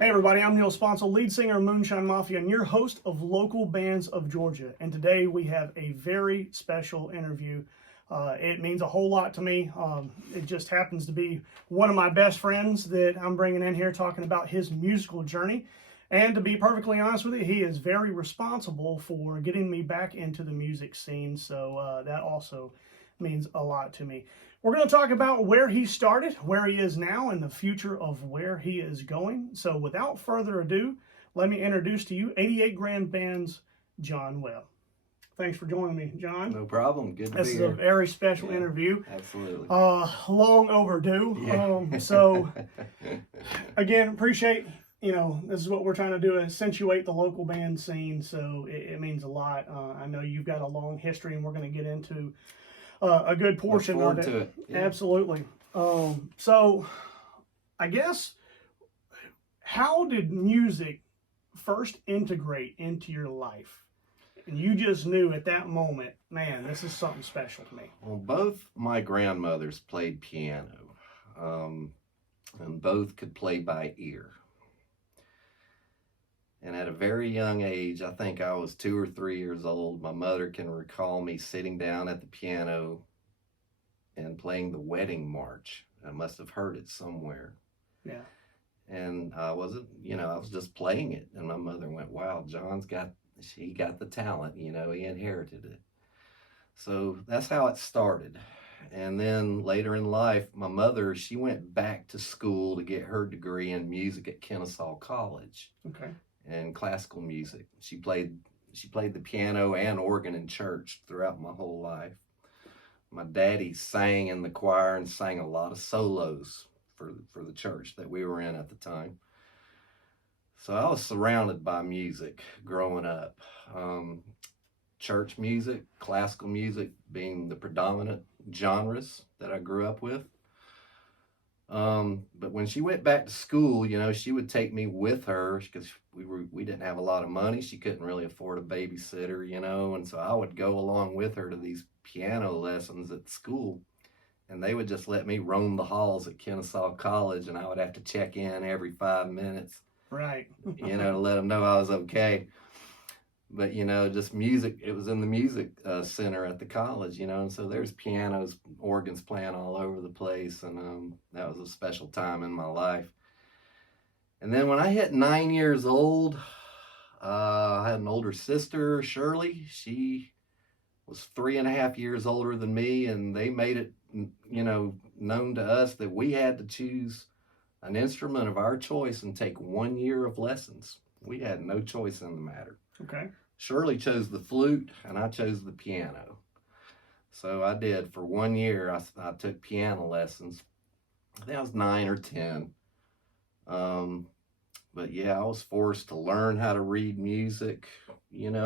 Hey everybody, I'm Neil Sponsel, lead singer of Moonshine Mafia and your host of Local Bands of Georgia. And today we have a very special interview. It means a whole lot to me. It just happens to be one of my best friends that I'm bringing in here talking about his musical journey. And to be perfectly honest with you, he is very responsible for getting me back into the music scene. So that also means a lot to me. We're going to talk about where he started, where he is now, and the future of where he is going. So without further ado, let me introduce to you 88 Grand Band's John Webb. Thanks for joining me, John. No problem. Good to This be is here. a very special Yeah, interview. Absolutely. Long overdue. Yeah. So again, appreciate, this is what we're trying to do, accentuate the local band scene. So it means a lot. I know you've got a long history, and we're going to get into a good portion of it. To it. Yeah. Absolutely. So I guess, how did music first integrate into your life? And you just knew at that moment, man, this is something special to me. Well, both my grandmothers played piano, and both could play by ear. And at a very young age, I think I was 2 or 3 years old, my mother can recall me sitting down at the piano and playing the wedding march. I must have heard it somewhere. Yeah. And I wasn't, I was just playing it. And my mother went, wow, he got the talent, he inherited it. So that's how it started. And then later in life, my mother, she went back to school to get her degree in music at Kennesaw College. Okay. And classical music. She played the piano and organ in church throughout my whole life. My daddy sang in the choir and sang a lot of solos for the church that we were in at the time. So I was surrounded by music growing up. Church music, classical music being the predominant genres that I grew up with. But when she went back to school, she would take me with her because we didn't have a lot of money. She couldn't really afford a babysitter, and so I would go along with her to these piano lessons at school, and they would just let me roam the halls at Kennesaw College, and I would have to check in every 5 minutes, right? to let them know I was okay. But, just music, it was in the music center at the college, and so there's pianos, organs playing all over the place, and that was a special time in my life. And then when I hit 9 years old, I had an older sister, Shirley. She was 3.5 years older than me, and they made it, known to us that we had to choose an instrument of our choice and take 1 year of lessons. We had no choice in the matter. Okay. Shirley chose the flute, and I chose the piano. So I did for 1 year. I took piano lessons. I think I was 9 or 10. But yeah, I was forced to learn how to read music, and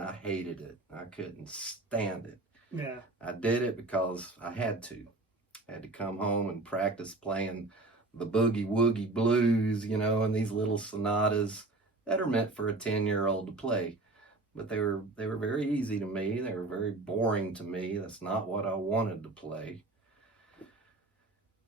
I hated it. I couldn't stand it. Yeah. I did it because I had to. I had to come home and practice playing the boogie woogie blues, and these little sonatas that are meant for a 10-year-old to play. But they were very easy to me. They were very boring to me. That's not what I wanted to play.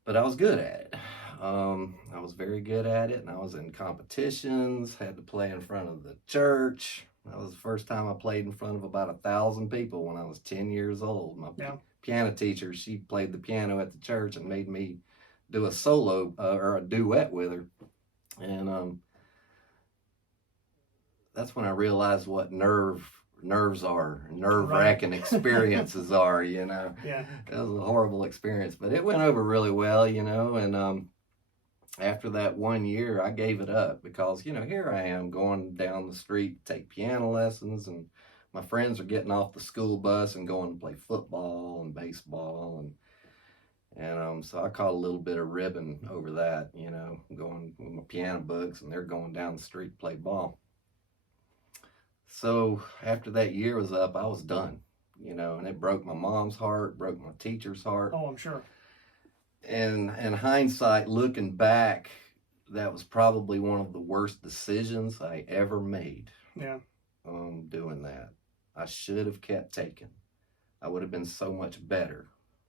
But I was good at it. I was very good at it, and I was in competitions, had to play in front of the church. That was the first time I played in front of about 1,000 people when I was 10 years old. My piano teacher, she played the piano at the church and made me do a solo or a duet with her. And that's when I realized what nerves are, nerve-wracking experiences are, Yeah. It was a horrible experience, but it went over really well, and after that 1 year, I gave it up because, here I am going down the street to take piano lessons, and my friends are getting off the school bus and going to play football and baseball, and so I caught a little bit of ribbon over that, going with my piano books, and they're going down the street to play ball. So after that year was up, I was done, and it broke my mom's heart, broke my teacher's heart. Oh, I'm sure. And in hindsight, looking back, that was probably one of the worst decisions I ever made. Yeah. Doing that. I should have kept taking. I would have been so much better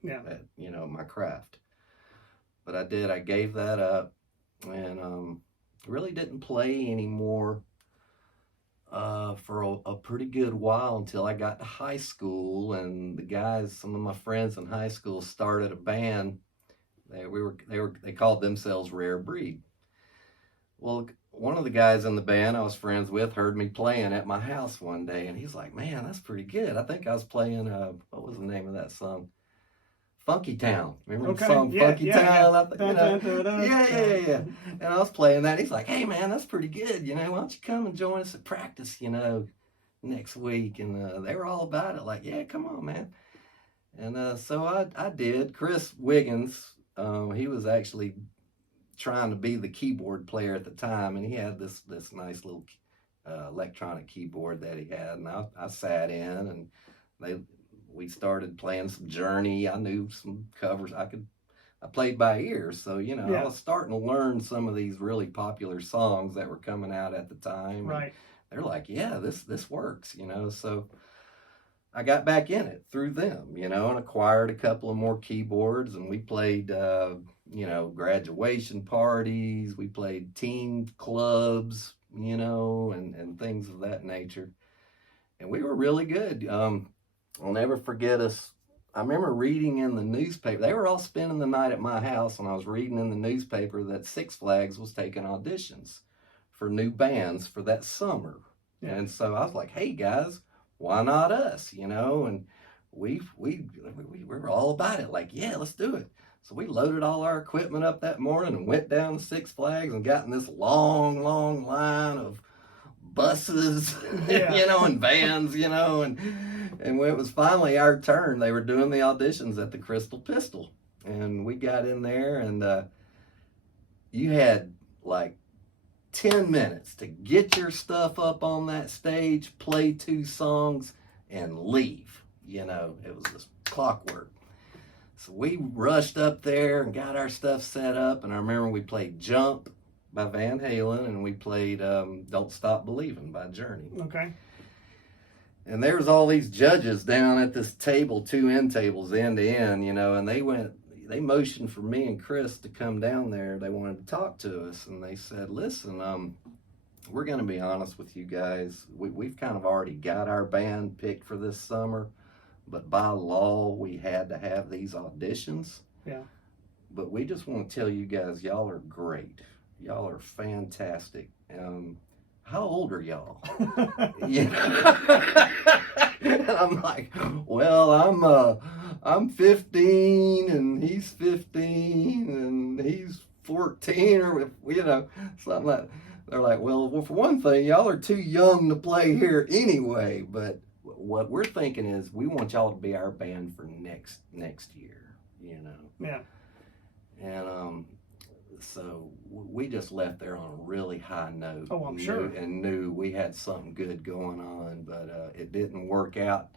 at, my craft. But I did. I gave that up, and really didn't play anymore for a pretty good while until I got to high school, and the guys, some of my friends in high school, started a band. They called themselves Rare Breed. Well, one of the guys in the band I was friends with heard me playing at my house one day, and he's like, "Man, that's pretty good." I think I was playing what was the name of that song? Funky Town. Remember the song Funky Town? Yeah. And I was playing that. He's like, "Hey, man, that's pretty good. Why don't you come and join us at practice, next week?" And they were all about it. Like, "Yeah, come on, man." And so I did. Chris Wiggins, he was actually trying to be the keyboard player at the time, and he had this nice little electronic keyboard that he had, and I sat in, and we started playing some Journey. I knew some covers. I played by ear, so I was starting to learn some of these really popular songs that were coming out at the time. Right. They're like, "Yeah, this works," so I got back in it through them, and acquired a couple of more keyboards, and we played, graduation parties. We played teen clubs, and things of that nature. And we were really good. I'll never forget us. I remember reading in the newspaper. They were all spending the night at my house, and I was reading in the newspaper that Six Flags was taking auditions for new bands for that summer. Yeah. And so I was like, "Hey guys, why not us?" And we were all about it. Like, "Yeah, let's do it." So we loaded all our equipment up that morning and went down to Six Flags and got in this long line of buses, and vans, and when it was finally our turn, they were doing the auditions at the Crystal Pistol, and we got in there, and you had like 10 minutes to get your stuff up on that stage, play 2 songs, and leave. It was just clockwork. So we rushed up there and got our stuff set up, and I remember we played Jump by Van Halen, and we played Don't Stop Believing by Journey. Okay. And there was all these judges down at this table, 2 end tables, end to end, and they motioned for me and Chris to come down there. They wanted to talk to us, and they said, "Listen, we're going to be honest with you guys. We've kind of already got our band picked for this summer, but by law, we had to have these auditions. Yeah. But we just want to tell you guys, y'all are great. Y'all are fantastic. How old are y'all?" And I'm like, "Well, I'm 15, and he's 15, and he's 14, or something like that." They're like, well, for one thing, y'all are too young to play here anyway. But what we're thinking is, we want y'all to be our band for next year. Yeah. And so we just left there on a really high note. Oh, I'm sure. And knew we had something good going on, but it didn't work out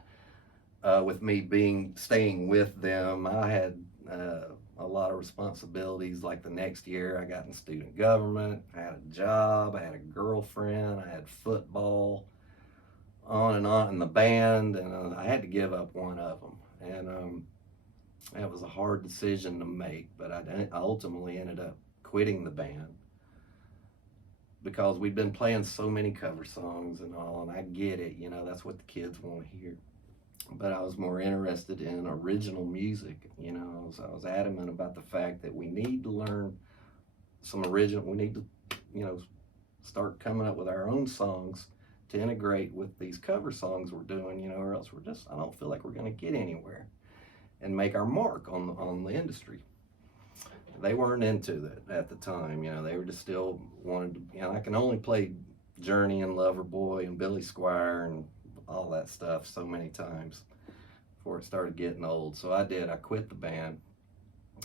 with me staying with them. I had a lot of responsibilities. Like the next year, I got in student government. I had a job. I had a girlfriend. I had football, on and on in the band, and I had to give up one of them. And that was a hard decision to make, but I ultimately ended up quitting the band because we'd been playing so many cover songs and all, and I get it, that's what the kids want to hear. But I was more interested in original music, so I was adamant about the fact that we need to learn some original, we need to, start coming up with our own songs to integrate with these cover songs we're doing, or else I don't feel like we're going to get anywhere and make our mark on the industry. They weren't into that at the time, they were just still wanted to, I can only play Journey and Loverboy and Billy Squier and all that stuff so many times before it started getting old. So I quit the band.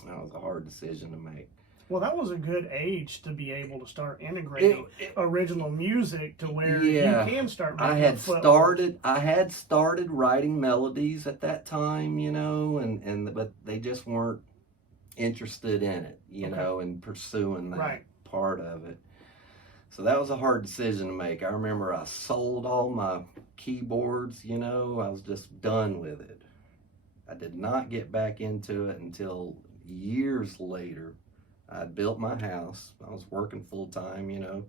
That was a hard decision to make. Well, that was a good age to be able to start integrating original music to where you can start. I had started writing melodies at that time, but they just weren't interested in it, and pursuing that part of it. So that was a hard decision to make. I remember I sold all my keyboards, I was just done with it. I did not get back into it until years later. I'd built my house. I was working full time, you know.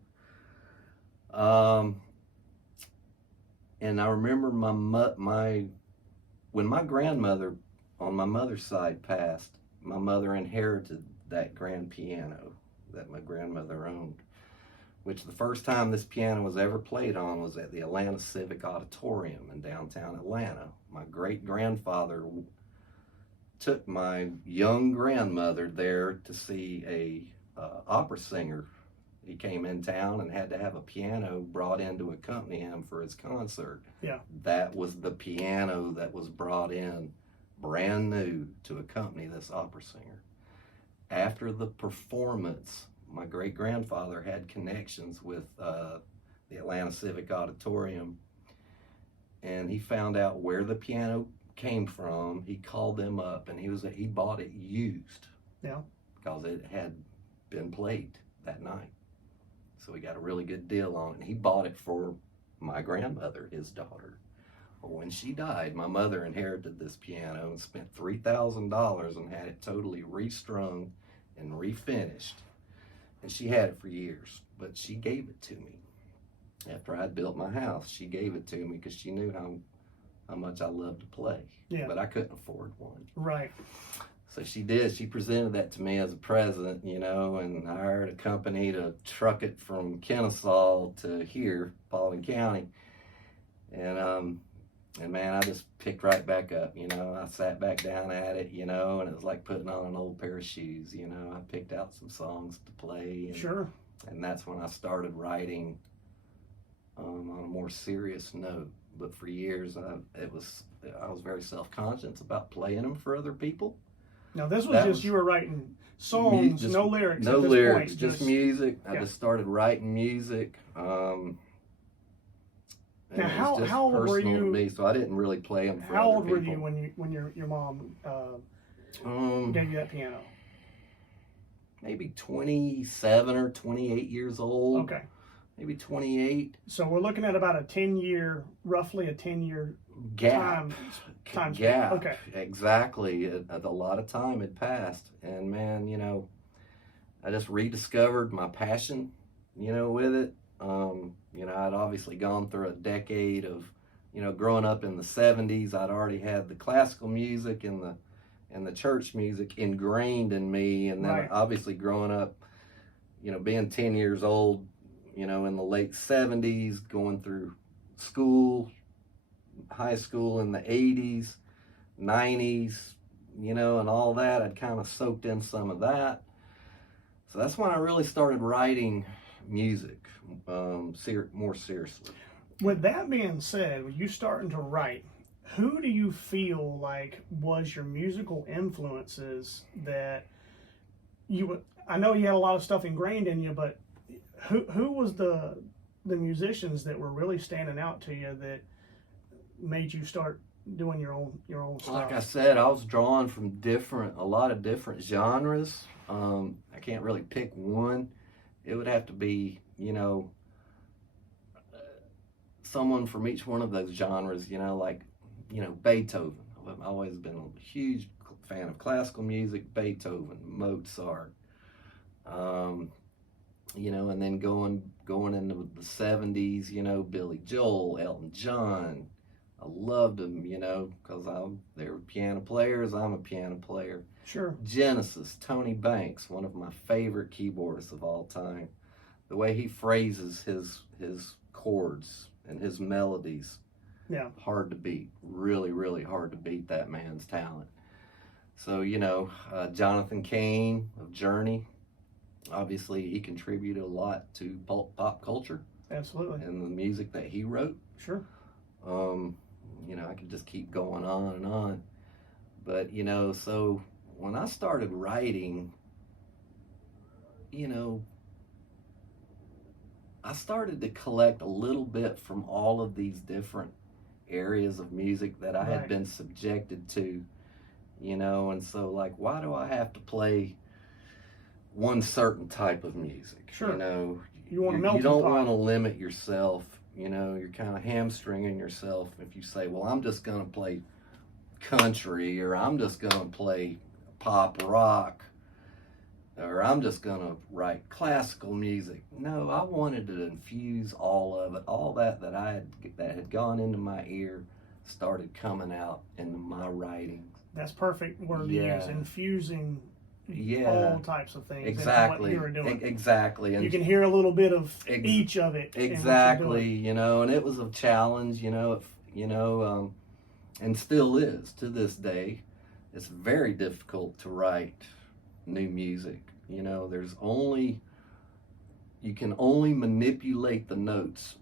And I remember when my grandmother on my mother's side passed, my mother inherited that grand piano that my grandmother owned, which the first time this piano was ever played on was at the Atlanta Civic Auditorium in downtown Atlanta. My great-grandfather took my young grandmother there to see a opera singer. He came in town and had to have a piano brought in to accompany him for his concert. Yeah. That was the piano that was brought in brand new to accompany this opera singer. After the performance, my great-grandfather had connections with the Atlanta Civic Auditorium, and he found out where the piano came from. He called them up, and he bought it used. Yeah. Because it had been played that night. So he got a really good deal on it, and he bought it for my grandmother, his daughter. Well, when she died, my mother inherited this piano and spent $3,000 and had it totally restrung and refinished. And she had it for years, but she gave it to me. After I'd built my house, she gave it to me because she knew how much I loved to play. Yeah. But I couldn't afford one. Right. So she did. She presented that to me as a present, you know, and I hired a company to truck it from Kennesaw to here, Paulding County. And man, I just picked right back up, you know. I sat back down at it, you know, and it was like putting on an old pair of shoes, you know. I picked out some songs to play. And, Sure. And that's when I started writing on a more serious note. But for years, I was very self-conscious about playing them for other people. Now this was just you were writing songs, no lyrics. No at this lyrics, point, just music. Yeah. I just started writing music. Now, how old were you? To me, so I didn't really play them for How other old were people. you when your mom gave you that piano? Maybe 27 or 28 years old. Okay. Maybe 28. So we're looking at about roughly a 10-year Gap. time Gap. Okay. Exactly. A lot of time had passed. And man, you know, I just rediscovered my passion, you know, with it. You know, I'd obviously gone through a decade of, you know, growing up in the 70s. I'd already had the classical music and the church music ingrained in me. And then Right. obviously growing up, you know, being 10 years old, you know, in the late 70s, going through school, high school in the 80s, 90s, you know, and all that. I'd kind of soaked in some of that. So that's when I really started writing music more seriously. With that being said, when you starting to write, who do you feel like was your musical influences that I know you had a lot of stuff ingrained in you, but who was the musicians that were really standing out to you that made you start doing your own stuff? Like I said, I was drawn from a lot of different genres. I can't really pick one. It would have to be, you know, someone from each one of those genres, you know, like, you know, Beethoven. I've always been a huge fan of classical music, Beethoven, Mozart, you know, and then going into the 70s, you know, Billy Joel, Elton John. I loved them, you know, because they were piano players. I'm a piano player. Sure. Genesis, Tony Banks, one of my favorite keyboardists of all time. The way he phrases his chords and his melodies, Yeah. hard to beat. Really, really hard to beat that man's talent. So, you know, Jonathan Cain of Journey, obviously he contributed a lot to pop culture. Absolutely. And the music that he wrote. Sure. You know, I could just keep going on and on. But, you know, so when I started writing, you know, I started to collect a little bit from all of these different areas of music that I had Right. been subjected to, you know, and so like, why do I have to play one certain type of music? Sure. You know, You want a you melting don't pot. want to limit yourself. You know, you're kind of hamstringing yourself if you say, well, I'm just going to play country or I'm just going to play pop rock. or I'm just gonna write classical music. No, I wanted to infuse all of it, all that that had gone into my ear, started coming out into my writings. That's perfect word to Yeah. use. Infusing Yeah, all types of things. exactly, Into what you were doing. exactly, and You can hear a little bit of each of it. exactly, you know, and it was a challenge, you know, and still is to this day. It's very difficult to write new music. You know, you can only manipulate the notes.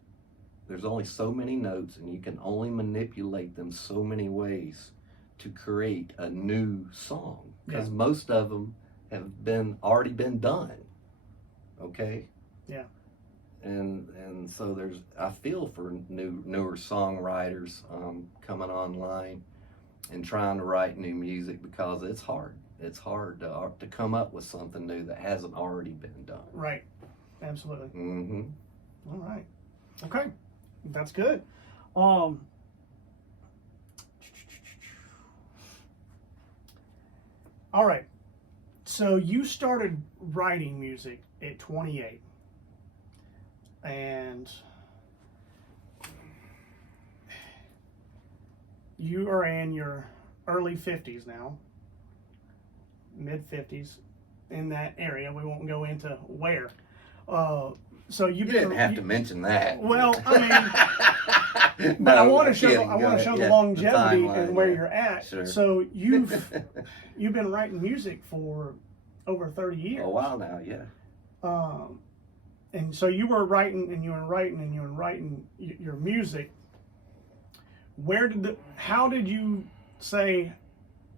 There's only so many notes, and you can only manipulate them so many ways to create a new song, because most of them have already been done. Okay. Yeah. And so I feel for newer songwriters coming online and trying to write new music, because it's hard. It's hard to come up with something new that hasn't already been done. Right. Absolutely. Mm-hmm. All right. Okay. That's good. All right. So you started writing music at 28. And you are in your early 50s now, mid 50s, in that area. We won't go into where. So You didn't have to mention that. Well, I mean, but I want to show the longevity and where you're at. Sure. So you've been writing music for over 30 years. A while now, yeah. And so you were writing and you were writing your music. How did you say,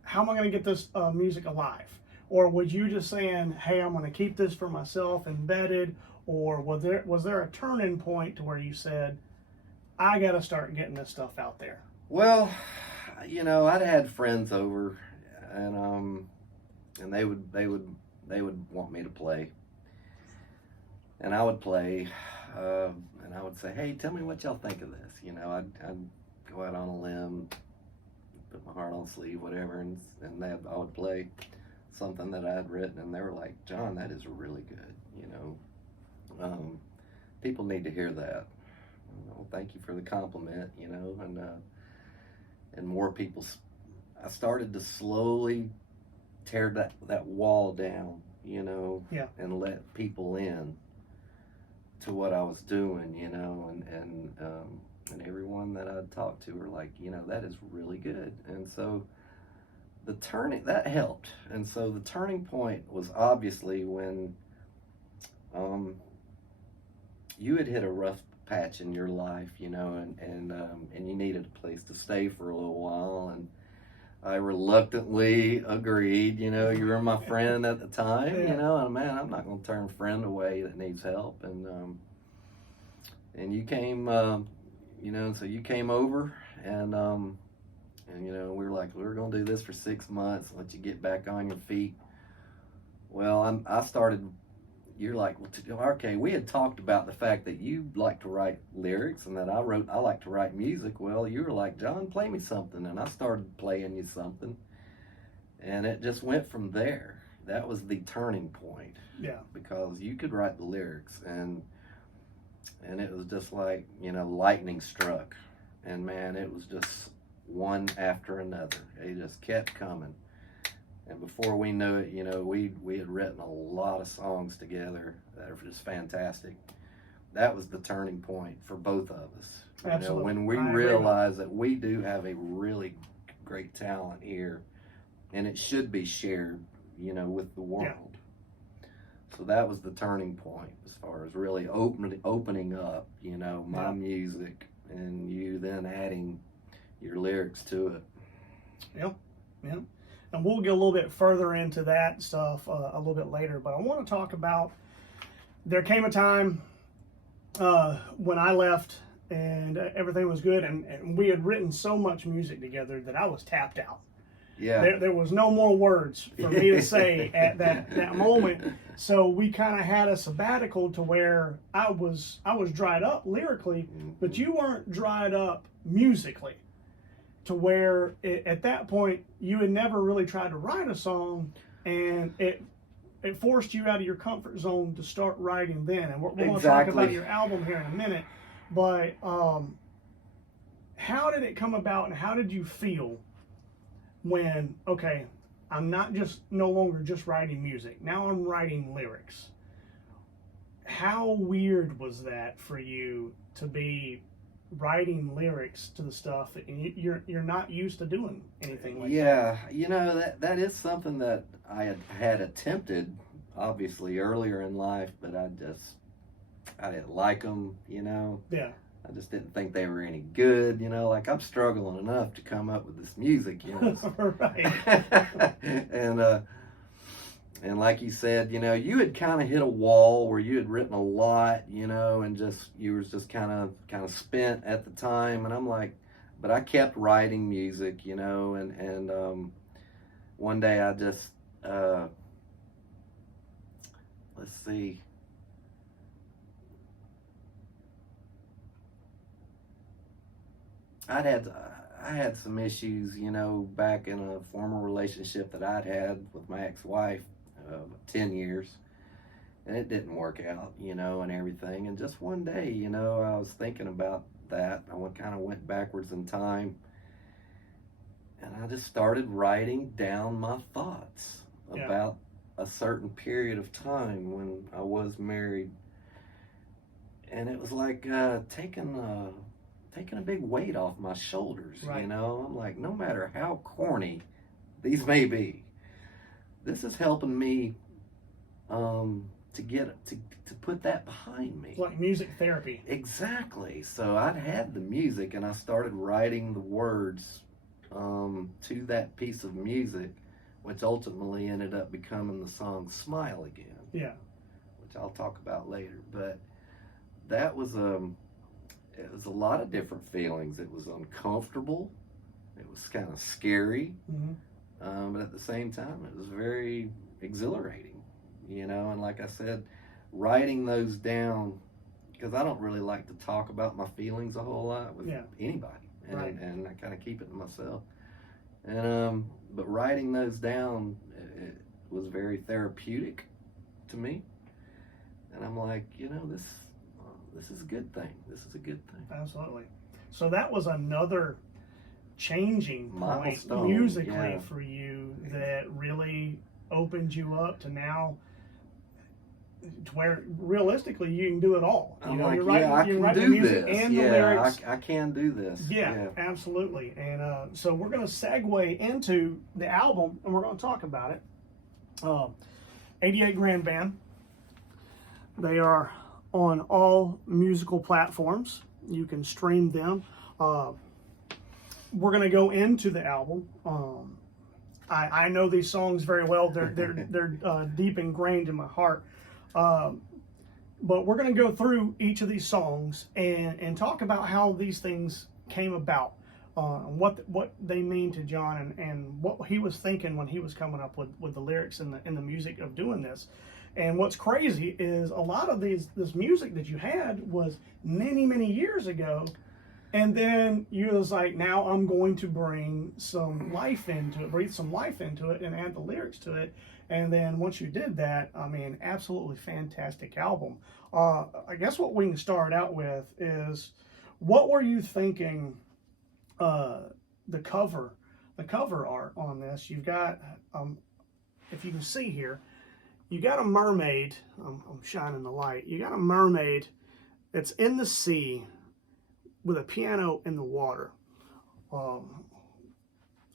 how am I going to get this music alive? Or was you just saying, hey, I'm going to keep this for myself embedded? Or was there a turning point to where you said, I got to start getting this stuff out there? Well, you know, I'd had friends over, and they would want me to play, and I would play, and I would say, hey, tell me what y'all think of this. You know, I'd go out on a limb, put my heart on the sleeve, whatever, and I would play something that I had written, and they were like, John, that is really good. You know, people need to hear that. Well, thank you for the compliment. You know, and more people. I started to slowly tear that wall down, you know, and let people in to what I was doing, you know, and everyone that I'd talked to were like, you know, that is really good. And so that helped. And so the turning point was obviously when you had hit a rough patch in your life, you know, and you needed a place to stay for a little while, and I reluctantly agreed. You know, you were my friend at the time, you know, and man, I'm not going to turn a friend away that needs help. And you came, you know, so you came over, and you know, we were like, we're going to do this for 6 months, let you get back on your feet. Well, I started. You're like, well, okay, we had talked about the fact that you like to write lyrics and that I like to write music. Well, you were like, John, play me something. And I started playing you something. And it just went from there. That was the turning point. Yeah. Because you could write the lyrics, and it was just like, you know, lightning struck. And man, it was just one after another. It just kept coming. And before we knew it, you know, we had written a lot of songs together that are just fantastic. That was the turning point for both of us. Absolutely. You know, when we realized that we do have a really great talent here, and it should be shared, you know, with the world. Yeah. So that was the turning point as far as really opening up, you know, my music, and you then adding your lyrics to it. Yeah, yeah. And we'll get a little bit further into that stuff a little bit later. But I want to talk about, there came a time when I left and everything was good, and we had written so much music together that I was tapped out. Yeah. There was no more words for me to say at that moment. So we kind of had a sabbatical to where I was dried up lyrically, but you weren't dried up musically. To where at that point you had never really tried to write a song, and it forced you out of your comfort zone to start writing then. And we're going to talk Exactly. about your album here in a minute. But how did it come about, and how did you feel when, okay, I'm no longer just writing music. Now I'm writing lyrics. How weird was that for you to be writing lyrics to the stuff and you're not used to doing anything like that? Yeah, you know, that is something that I had attempted, obviously, earlier in life, but I didn't like them, you know. Yeah. I just didn't think they were any good, you know. Like, I'm struggling enough to come up with this music, you know. Right. And like you said, you know, you had kind of hit a wall where you had written a lot, you know, and you were just kind of spent at the time. And I'm like, but I kept writing music, you know, and one day I just let's see. I had some issues, you know, back in a former relationship that I'd had with my ex-wife, 10 years, and it didn't work out, you know, and everything. And just one day, you know, I was thinking about that. I kind of went backwards in time, and I just started writing down my thoughts about a certain period of time when I was married. And it was like taking a big weight off my shoulders, right. You know. I'm like, no matter how corny these may be, this is helping me to put that behind me. It's like music therapy. Exactly. So I'd had the music, and I started writing the words to that piece of music, which ultimately ended up becoming the song "Smile Again." Yeah. Which I'll talk about later. But that was it was a lot of different feelings. It was uncomfortable. It was kind of scary. Mm-hmm. But at the same time, it was very exhilarating, you know. And like I said, writing those down, because I don't really like to talk about my feelings a whole lot with anybody, and I kind of keep it to myself. And but writing those down, it was very therapeutic to me. And I'm like, you know, this is a good thing. This is a good thing. Absolutely. So that was another changing point milestone, musically for you that really opened you up to now, to where realistically you can do it all. I'm know, like, you're writing, I you're can writing do music this. and the lyrics. I can do this. Yeah, absolutely. And so we're going to segue into the album, and we're going to talk about it. 88 Grand Band. They are on all musical platforms. You can stream them. We're going to go into the album. I know these songs very well. They're deep ingrained in my heart. But we're going to go through each of these songs and talk about how these things came about, what they mean to John, and what he was thinking when he was coming up with the lyrics and the music of doing this. And what's crazy is a lot of this music that you had was many, many years ago. And then you was like, now I'm going to bring some life into it, breathe some life into it, and add the lyrics to it. And then once you did that, I mean, absolutely fantastic album. I guess what we can start out with is, what were you thinking? The cover art on this. You've got, if you can see here, you got a mermaid. I'm shining the light. You got a mermaid that's in the sea with a piano in the water.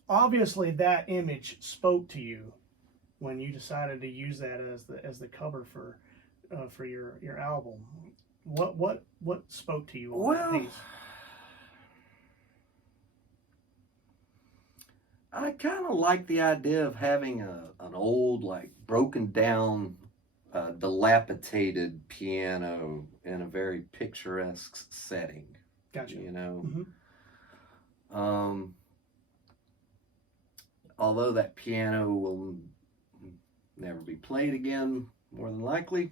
Obviously, that image spoke to you when you decided to use that as the cover for your album. What spoke to you on that piece? I kind of like the idea of having an old, like, broken down, dilapidated piano in a very picturesque setting. Gotcha. You know, mm-hmm. Although that piano will never be played again, more than likely,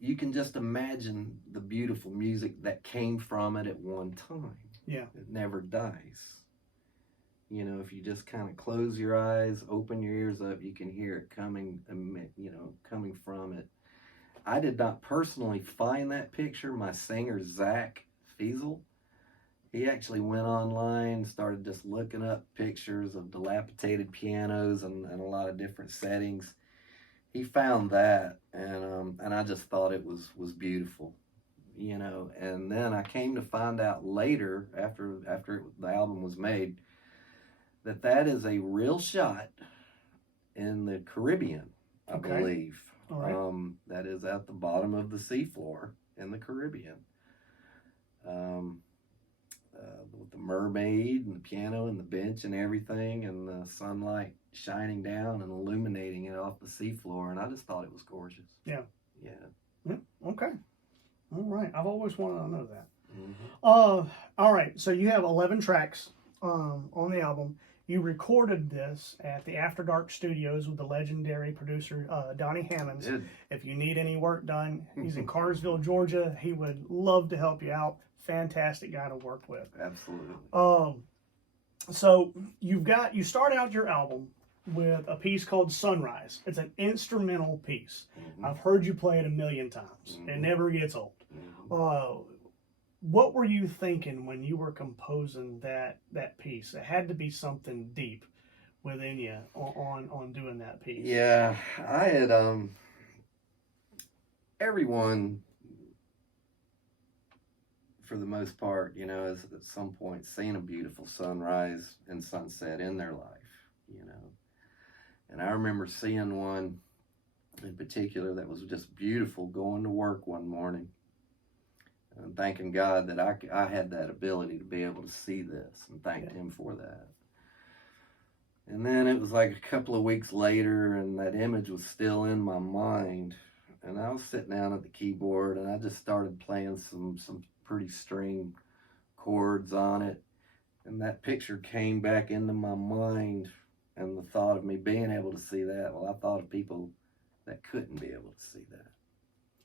you can just imagine the beautiful music that came from it at one time. Yeah. It never dies. You know, if you just kind of close your eyes, open your ears up, you can hear it coming, you know, coming from it. I did not personally find that picture. My singer, Zach Fiesel, he actually went online, started just looking up pictures of dilapidated pianos and a lot of different settings. He found that, and I just thought it was beautiful, you know. And then I came to find out later, after the album was made, that is a real shot in the Caribbean, I believe. All right. That is at the bottom of the seafloor in the Caribbean. With the mermaid and the piano and the bench and everything, and the sunlight shining down and illuminating it off the seafloor, and I just thought it was gorgeous. Yeah. Yeah. Okay. All right. I've always wanted to know that. Mm-hmm. All right. So you have 11 tracks on the album. You recorded this at the After Dark Studios with the legendary producer Donnie Hammonds. If you need any work done, he's in Cartersville, Georgia. He would love to help you out. Fantastic guy to work with. Absolutely. So you start out your album with a piece called Sunrise. It's an instrumental piece. Mm-hmm. I've heard you play it a million times. Mm-hmm. It never gets old. Mm-hmm. What were you thinking when you were composing that piece? It had to be something deep within you on doing that piece. Yeah, I had everyone, for the most part, you know, has at some point seen a beautiful sunrise and sunset in their life, you know. And I remember seeing one in particular that was just beautiful, going to work one morning and thanking God that I had that ability to be able to see this, and thanked Him for that. And then it was like a couple of weeks later, and that image was still in my mind, and I was sitting down at the keyboard, and I just started playing some pretty string chords on it, and that picture came back into my mind, and the thought of me being able to see that, well, I thought of people that couldn't be able to see that.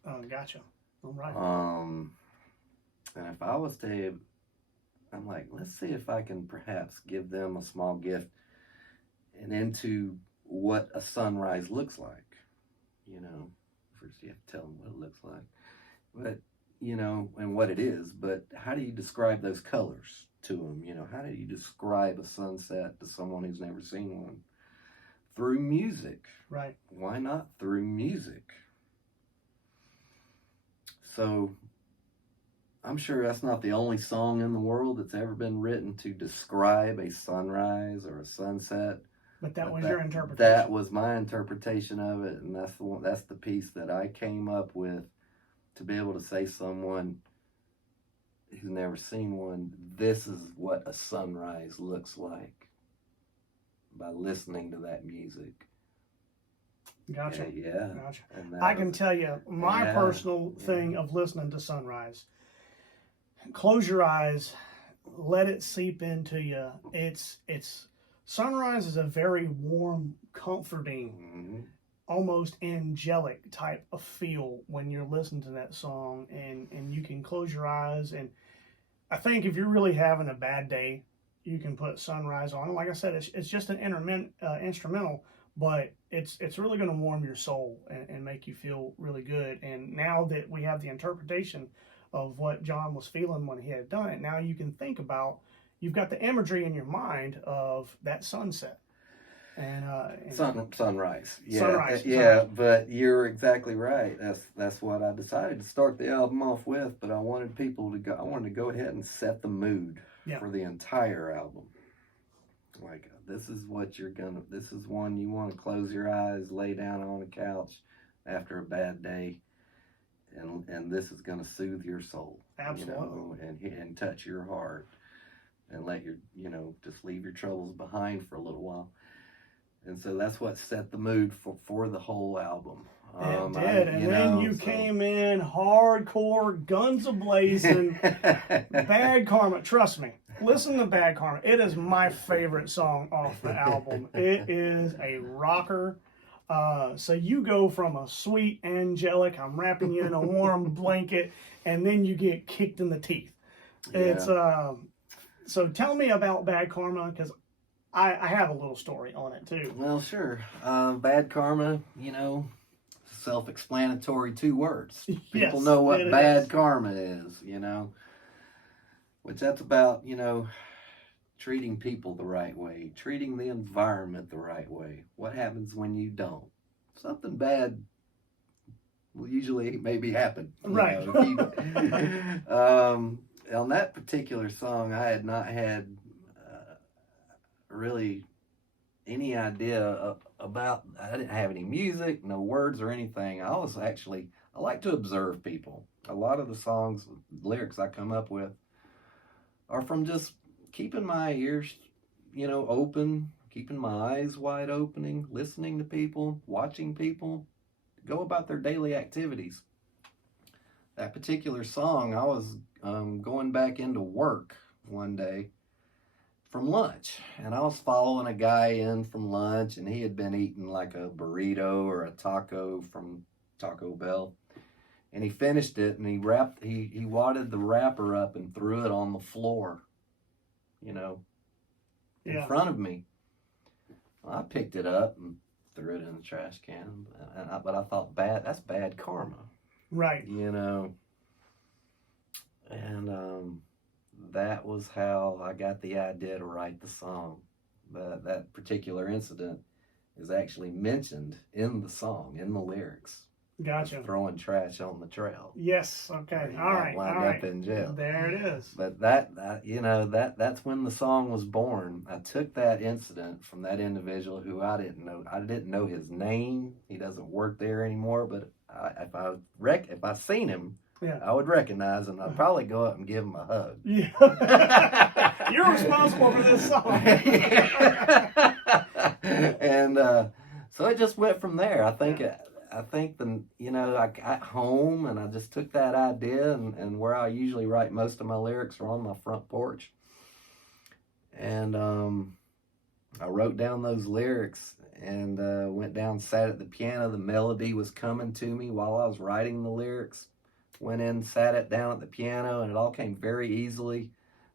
Oh, gotcha. All right. And if I was to, I'm like, let's see if I can perhaps give them a small gift and into what a sunrise looks like. You know, first you have to tell them what it looks like, but, you know, and what it is, but how do you describe those colors to them? You know, how do you describe a sunset to someone who's never seen one? Through music. Right. Why not through music? So I'm sure that's not the only song in the world that's ever been written to describe a sunrise or a sunset. But that was your interpretation. That was my interpretation of it, and that's the piece that I came up with to be able to say to someone who's never seen one, this is what a sunrise looks like by listening to that music. Gotcha. Yeah. Gotcha. I can tell you my personal thing of listening to sunrise. Close your eyes, let it seep into you. It's sunrise is a very warm, comforting, almost angelic type of feel when you're listening to that song, and you can close your eyes. And I think if you're really having a bad day, you can put sunrise on. Like I said, it's just an instrumental, but it's really going to warm your soul and make you feel really good. And now that we have the interpretation of what John was feeling when he had done it, now you can think about, you've got the imagery in your mind of that sunset and sunrise. Yeah, sunrise. Yeah, but you're exactly right. That's what I decided to start the album off with. But I wanted people to go. I wanted to go ahead and set the mood for the entire album. Like, this is what you're gonna. This is one you want to close your eyes, lay down on a couch after a bad day. And this is going to soothe your soul. Absolutely. You know, and touch your heart, and let your, you know, just leave your troubles behind for a little while. And so that's what set the mood for the whole album. It did. And then you came in hardcore, guns a-blazing, Bad Karma. Trust me, listen to Bad Karma. It is my favorite song off the album. It is a rocker. So you go from a sweet, angelic, I'm wrapping you in a warm blanket, and then you get kicked in the teeth. Yeah. It's so tell me about Bad Karma, because I have a little story on it too. Well, sure. Bad karma, self-explanatory 2 words. People Yes, know what it bad is. karma is, which that's about, treating people the right way, treating the environment the right way. What happens when you don't? Something bad will usually maybe happen. Right. On that particular song, I had not had really any idea about. I didn't have any music, no words or anything. I like to observe people. A lot of the songs, lyrics I come up with are from just keeping my ears, open, keeping my eyes wide opening, listening to people, watching people go about their daily activities. That particular song, I was going back into work one day from lunch, and I was following a guy in from lunch, and he had been eating like a burrito or a taco from Taco Bell, and he finished it, and he wadded the wrapper up and threw it on the floor, in front of me. Well, I picked it up and threw it in the trash can, but I thought, that's bad karma, Right. And that was how I got the idea to write the song. That particular incident is actually mentioned in the song, in the lyrics. Gotcha. Throwing trash on the trail. Yes. Okay. All right. Wound up in jail. There it is. But that's when the song was born. I took that incident from that individual who I didn't know. I didn't know his name. He doesn't work there anymore. But if I seen him, yeah, I would recognize him. I'd probably go up and give him a hug. Yeah. You're responsible for this song. And so it just went from there. I think I got home and I just took that idea, and where I usually write most of my lyrics are on my front porch. And I wrote down those lyrics and went down, sat at the piano. The melody was coming to me while I was writing the lyrics. Went in, sat it down at the piano, and it all came very easily.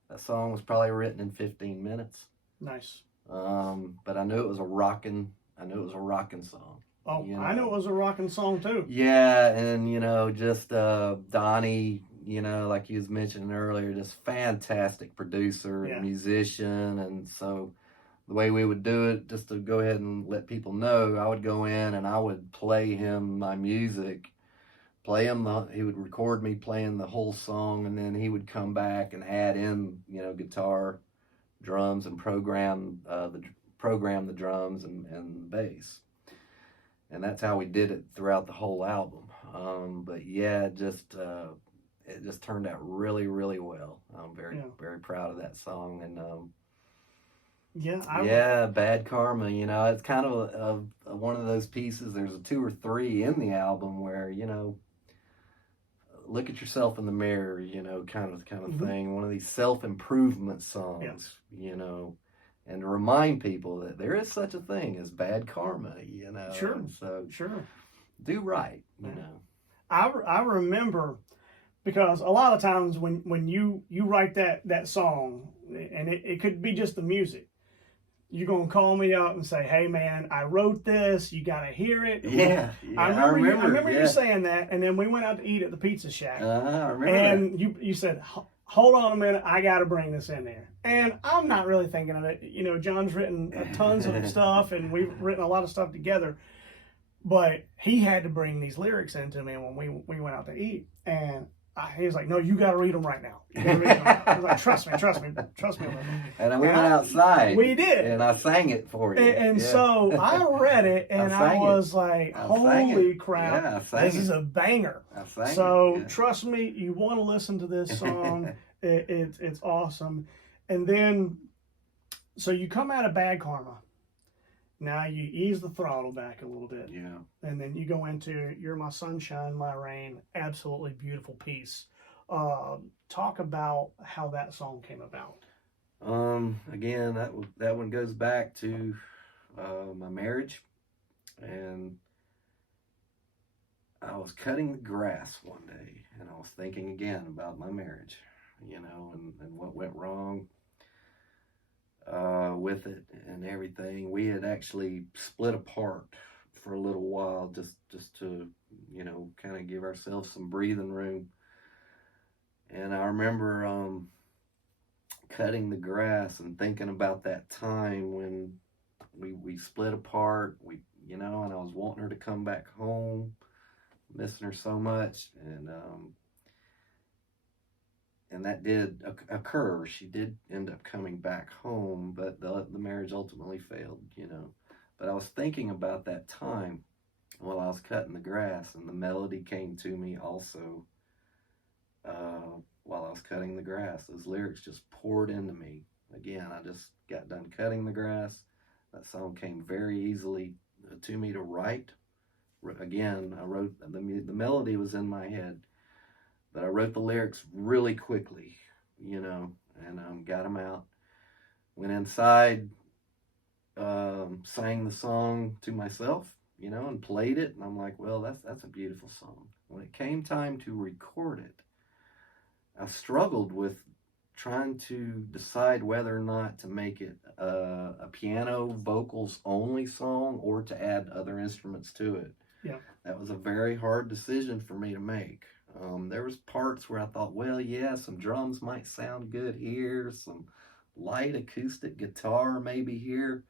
That song was probably written in 15 minutes. Nice. But I knew it was a rocking song. Oh, I know it was a rocking song too. Yeah, and just Donnie, like you was mentioning earlier, just fantastic producer and musician. And so the way we would do it, just to go ahead and let people know, I would go in and I would play him my music, he would record me playing the whole song, and then he would come back and add in, guitar, drums, and program the drums and the bass. And that's how we did it throughout the whole album. But yeah, it just turned out really, really well. I'm very proud of that song. And Bad Karma. It's kind of one of those pieces. There's 2 or 3 in the album where look at yourself in the mirror, kind of mm-hmm. thing. One of these self-improvement songs, and to remind people that there is such a thing as bad karma, Sure. And so sure. Do right, I remember, because a lot of times when you write that song, and it could be just the music, you're going to call me up and say, hey man, I wrote this, you got to hear it. Yeah. I remember you saying that, and then we went out to eat at the Pizza Shack. I remember and that. You said, hold on a minute, I got to bring this in there. And I'm not really thinking of it. John's written tons of stuff, and we've written a lot of stuff together. But he had to bring these lyrics into me when we went out to eat. And he was like, no, you got to read them right now. I was like, trust me. And then we went outside. We did. And I sang it for you. And so I read it, and I was like, holy crap, this is a banger. So trust me, you want to listen to this song. It's awesome. And then, so you come out of Bad Karma. Now you ease the throttle back a little bit. Yeah. And then you go into You're My Sunshine, My Rain, absolutely beautiful piece. Talk about how that song came about. Again, that one goes back to my marriage. And I was cutting the grass one day, and I was thinking again about my marriage, and what went wrong. with it and everything. We had actually split apart for a little while, just to, kind of give ourselves some breathing room. And I remember cutting the grass and thinking about that time when we split apart. And I was wanting her to come back home, missing her so much, and that did occur. She did end up coming back home, but the marriage ultimately failed. But I was thinking about that time while I was cutting the grass, and the melody came to me also while I was cutting the grass. Those lyrics just poured into me. Again, I just got done cutting the grass. That song came very easily to me to write. Again, I wrote, the melody was in my head, but I wrote the lyrics really quickly, and got them out. Went inside, sang the song to myself, and played it. And I'm like, well, that's a beautiful song. When it came time to record it, I struggled with trying to decide whether or not to make it a piano vocals only song or to add other instruments to it. Yeah. That was a very hard decision for me to make. There was parts where I thought, well, yeah, some drums might sound good here, some light acoustic guitar maybe here.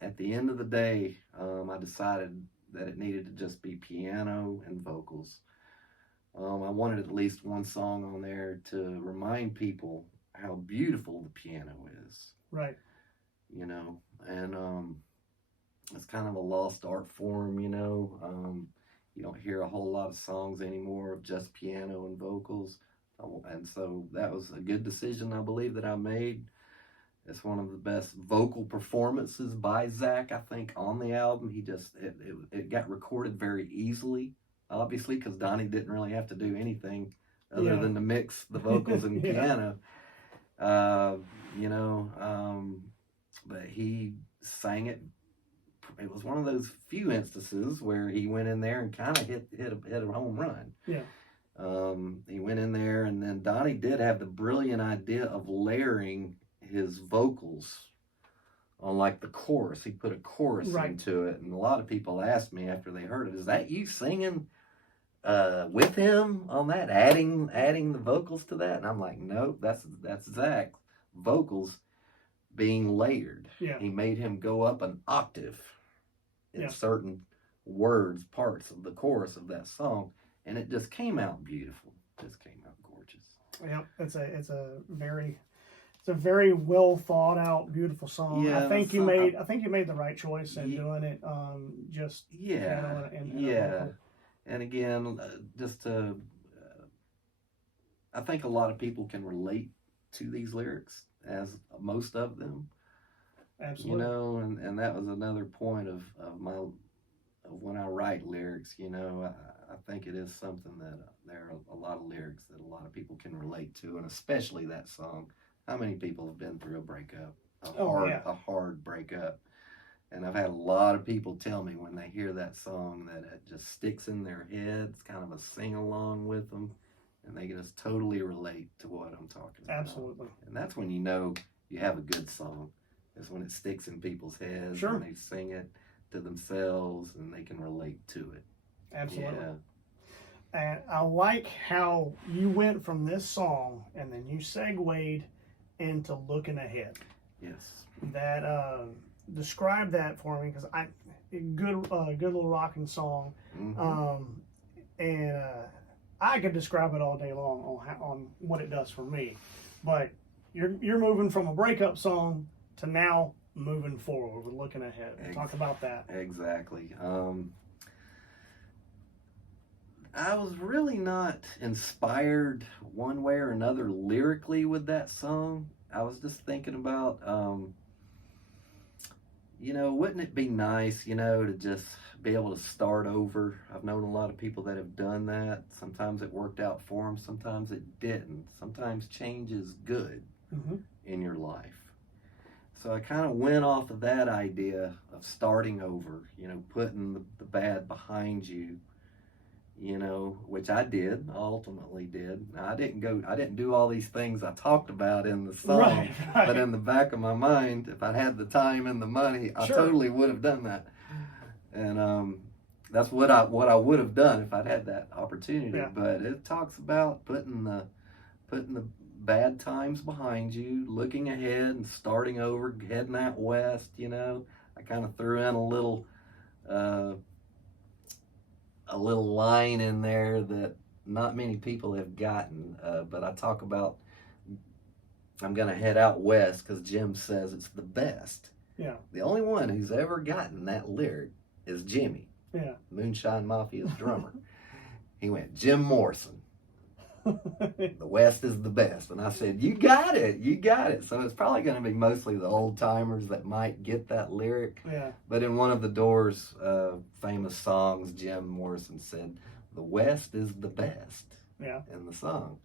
At the end of the day, I decided that it needed to just be piano and vocals. I wanted at least one song on there to remind people how beautiful the piano is. Right. And it's kind of a lost art form, you don't hear a whole lot of songs anymore of just piano and vocals. And so that was a good decision, I believe, that I made. It's one of the best vocal performances by Zach, I think, on the album. It got recorded very easily, obviously, because Donnie didn't really have to do anything other than to mix the vocals and piano. But he sang it. It was one of those few instances where he went in there and kind of hit a home run. Yeah. He went in there, and then Donnie did have the brilliant idea of layering his vocals on like the chorus. He put a chorus into it, and a lot of people asked me after they heard it, "Is that you singing with him on that, adding the vocals to that?" And I'm like, nope, that's Zach vocals being layered. Yeah. He made him go up an octave in certain words, parts of the chorus of that song, and it just came out beautiful. Just came out gorgeous. Yeah, it's a very well thought out, beautiful song. Yeah, I think you made the right choice in doing it. And again, I think a lot of people can relate to these lyrics, as most of them. Absolutely. And that was another point of when I write lyrics. I think it is something that there are a lot of lyrics that a lot of people can relate to, and especially that song. How many people have been through a breakup, a hard breakup? And I've had a lot of people tell me when they hear that song that it just sticks in their head. It's kind of a sing-along with them, and they just totally relate to what I'm talking about. Absolutely. And that's when you know you have a good song. It's when it sticks in people's heads, Sure. and they sing it to themselves, and they can relate to it. Absolutely. Yeah. And I like how you went from this song and then you segued into Looking Ahead. Yes. That describe that for me, because good little rocking song. Mm-hmm. And I could describe it all day long on what it does for me, but you're moving from a breakup song to now moving forward with Looking Ahead. Talk about that. Exactly. I was really not inspired one way or another lyrically with that song. I was just thinking about, wouldn't it be nice, to just be able to start over? I've known a lot of people that have done that. Sometimes it worked out for them, sometimes it didn't. Sometimes change is good in your life. So I kind of went off of that idea of starting over, putting the bad behind you, you know, which I did, ultimately did. Now, I didn't do all these things I talked about in the song, Right, right. but in the back of my mind, if I had the time and the money, I Sure. totally would have done that. And that's what I would have done if I'd had that opportunity. Yeah. But it talks about putting the bad times behind you, looking ahead and starting over, heading out west. You know, I kind of threw in a little line in there that not many people have gotten, but I talk about I'm gonna head out west because Jim says it's the best. Yeah. The only one who's ever gotten that lyric is Jimmy, Yeah. Moonshine Mafia's drummer. He went, Jim Morrison, the West is the best. And I said, you got it. So it's probably going to be mostly the old timers that might get that lyric. Yeah. But in one of the Doors' famous songs, Jim Morrison said, the West is the best. Yeah. In the song.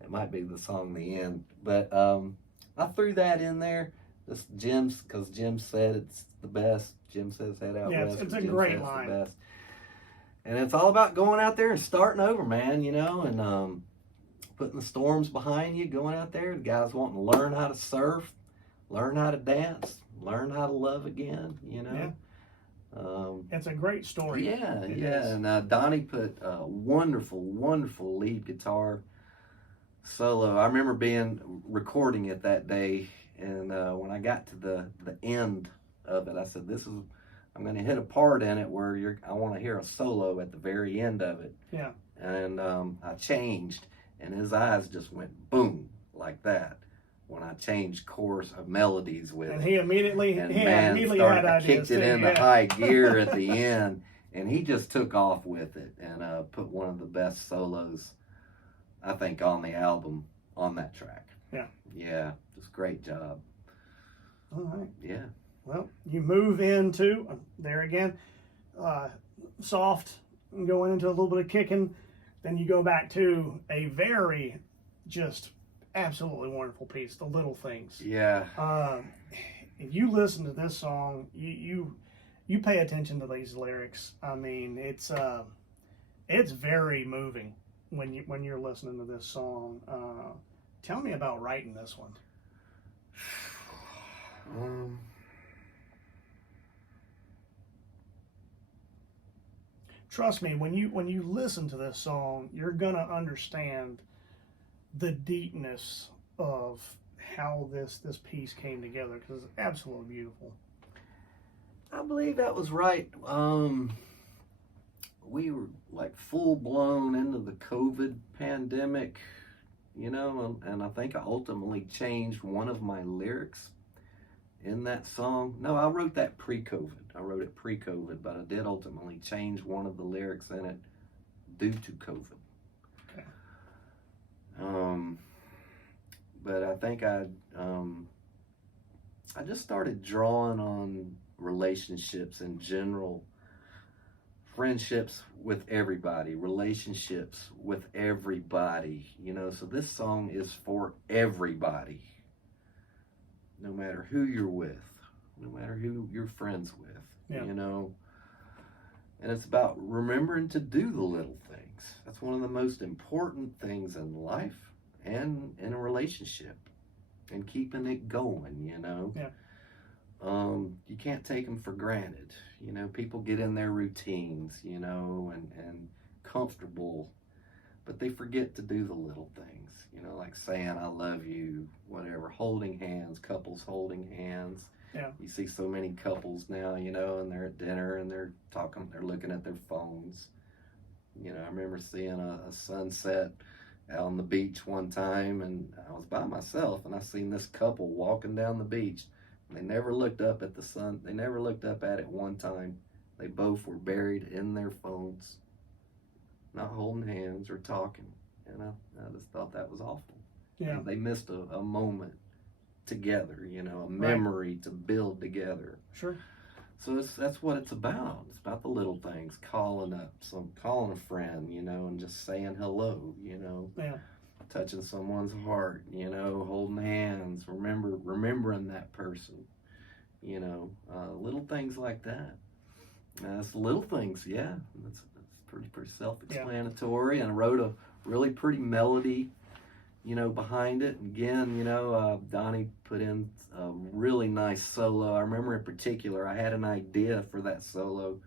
It might be the song The End. But I threw that in there. Just Jim's, because Jim said it's the best. Jim says head out west. It's a Jim great says it's line. the best. And it's all about going out there and starting over, man, you know, and putting the storms behind you, going out there. The guys wanting to learn how to surf, learn how to dance, learn how to love again, you know. Yeah. It's a great story. Yeah, It yeah. is. And Donnie put a wonderful, wonderful lead guitar solo. I remember recording it that day, and when I got to the end of it, I said, I'm going to hit a part in it where I want to hear a solo at the very end of it. Yeah. And I changed, and his eyes just went boom like that when I changed chorus of melodies with And it. he immediately And had ideas. kicked it too. into Yeah. high gear at the end, and he just took off with it and put one of the best solos, I think, on the album on that track. Yeah. Yeah, just great job. All right. Yeah. Well, you move into, there again, soft, going into a little bit of kicking. Then you go back to a very just absolutely wonderful piece, The Little Things. Yeah. If you listen to this song, you pay attention to these lyrics. I mean, it's very moving when you're listening to this song. Tell me about writing this one. Trust me, when you listen to this song, you're gonna understand the deepness of how this piece came together, because it's absolutely beautiful. I believe that was right. We were like full blown into the COVID pandemic, you know, and I think I ultimately changed one of my lyrics in that song. No, I wrote that pre-COVID. I wrote it pre-COVID, but I did ultimately change one of the lyrics in it due to COVID. Okay. But I think I just started drawing on relationships in general, friendships with everybody, relationships with everybody, you know. So this song is for everybody, no matter who you're with, no matter who you're friends with, you know. And it's about remembering to do the little things. That's one of the most important things in life and in a relationship, and keeping it going, you know. Yeah. You can't take them for granted. You know, people get in their routines, you know, and comfortable, but they forget to do the little things, you know, like saying, I love you, whatever, holding hands, couples holding hands. Yeah. You see so many couples now, you know, and they're at dinner and they're talking, they're looking at their phones. You know, I remember seeing a sunset out on the beach one time, and I was by myself, and I seen this couple walking down the beach. They never looked up at the sun. They never looked up at it one time. They both were buried in their phones, not holding hands or talking. And I just thought that was awful. Yeah. They missed a moment together, you know, a memory to build together. Sure. So that's what it's about. It's about the little things, calling a friend, you know, and just saying hello, you know. Yeah. Touching someone's heart, you know, holding hands, remembering that person, you know, little things like that. It's little things, yeah. That's pretty self-explanatory, and I wrote a really pretty melody, behind it. And again, Donnie put in a really nice solo. I remember in particular, I had an idea for that solo.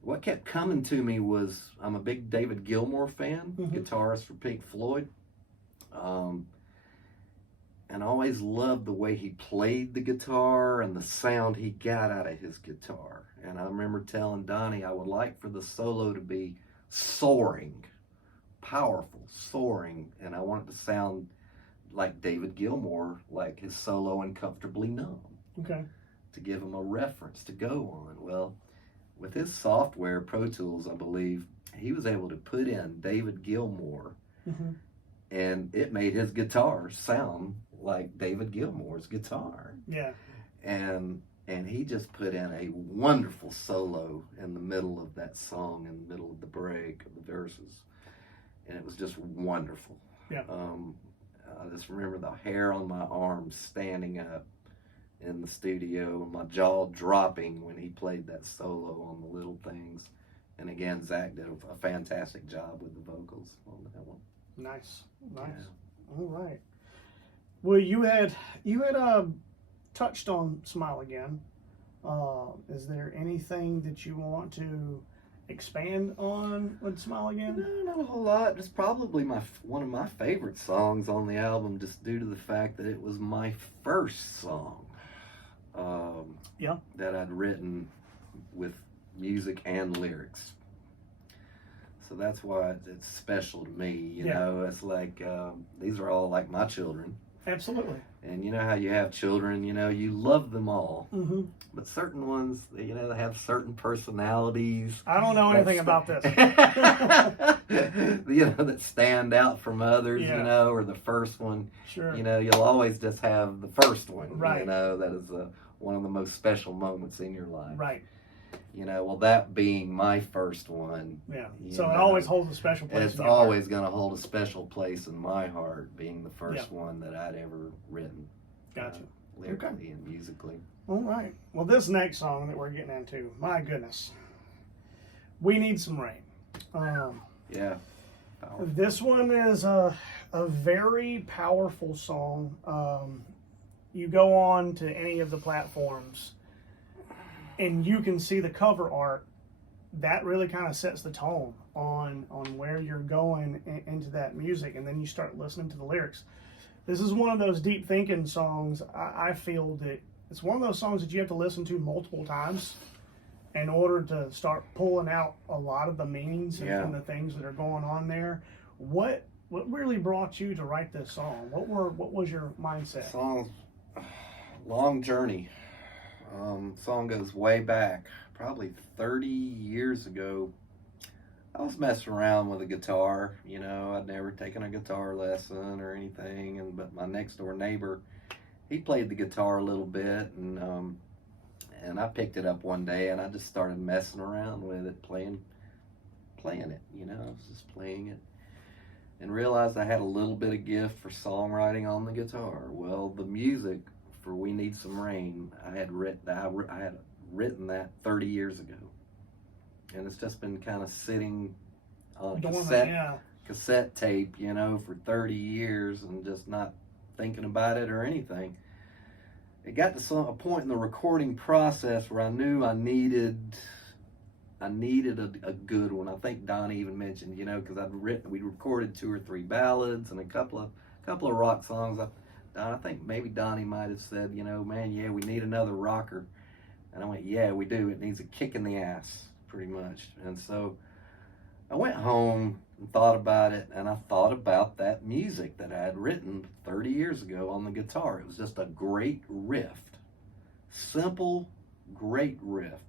What kept coming to me was, I'm a big David Gilmour fan, guitarist for Pink Floyd. And I always loved the way he played the guitar and the sound he got out of his guitar. And I remember telling Donnie I would like for the solo to be soaring, powerful, soaring, and I want it to sound like David Gilmour, like his solo in Comfortably Numb. Okay. To give him a reference to go on. Well, with his software, Pro Tools, I believe, he was able to put in David Gilmour, and it made his guitar sound like David Gilmour's guitar. Yeah. And he just put in a wonderful solo in the middle of that song, in the middle of the break of the verses. And it was just wonderful. Yeah. I just remember the hair on my arms standing up in the studio, my jaw dropping when he played that solo on the Little Things. And again, Zach did a fantastic job with the vocals on that one. Nice. Yeah. All right. Well, you had touched on Smile Again. Is there anything that you want to expand on with Smile Again? No, not a whole lot. It's probably one of my favorite songs on the album, just due to the fact that it was my first song that I'd written with music and lyrics. So that's why it's special to me. You know, it's like these are all like my children. Absolutely. And you know how you have children, you love them all. But certain ones, they have certain personalities. I don't know anything about this. That stand out from others, or the first one. Sure. You'll always just have the first one. Right. That is one of the most special moments in your life. Right. Well, that being my first one. Yeah. So it always holds a special place. It's always going to hold a special place in my heart, being the first one that I'd ever written. Gotcha. Lyrically and musically. All right. Well, this next song that we're getting into, my goodness, We Need Some Rain. Yeah. Powerful. This one is a very powerful song. You go on to any of the platforms, and you can see the cover art. That really kind of sets the tone on where you're going into that music, and then you start listening to the lyrics. This is one of those deep thinking songs. I feel that it's one of those songs that you have to listen to multiple times in order to start pulling out a lot of the meanings and the things that are going on there. What really brought you to write this song? What was your mindset? Song's long journey. Song goes way back, probably 30 years ago. I was messing around with a guitar. I'd never taken a guitar lesson or anything, but my next door neighbor, he played the guitar a little bit, and I picked it up one day and I just started messing around with it, playing it. I was just playing it, and realized I had a little bit of gift for songwriting on the guitar. Well, the music for We Need Some Rain, I had written that 30 years ago. And it's just been kind of sitting on a cassette tape, for 30 years, and just not thinking about it or anything. It got to a point in the recording process where I knew I needed a good one. I think Donnie even mentioned, because we recorded 2 or 3 ballads and a couple of rock songs. I think maybe Donnie might have said, man, we need another rocker. And I went, yeah, we do. It needs a kick in the ass, pretty much. And so I went home and thought about it, and I thought about that music that I had written 30 years ago on the guitar. It was just a great riff. Simple, great riff,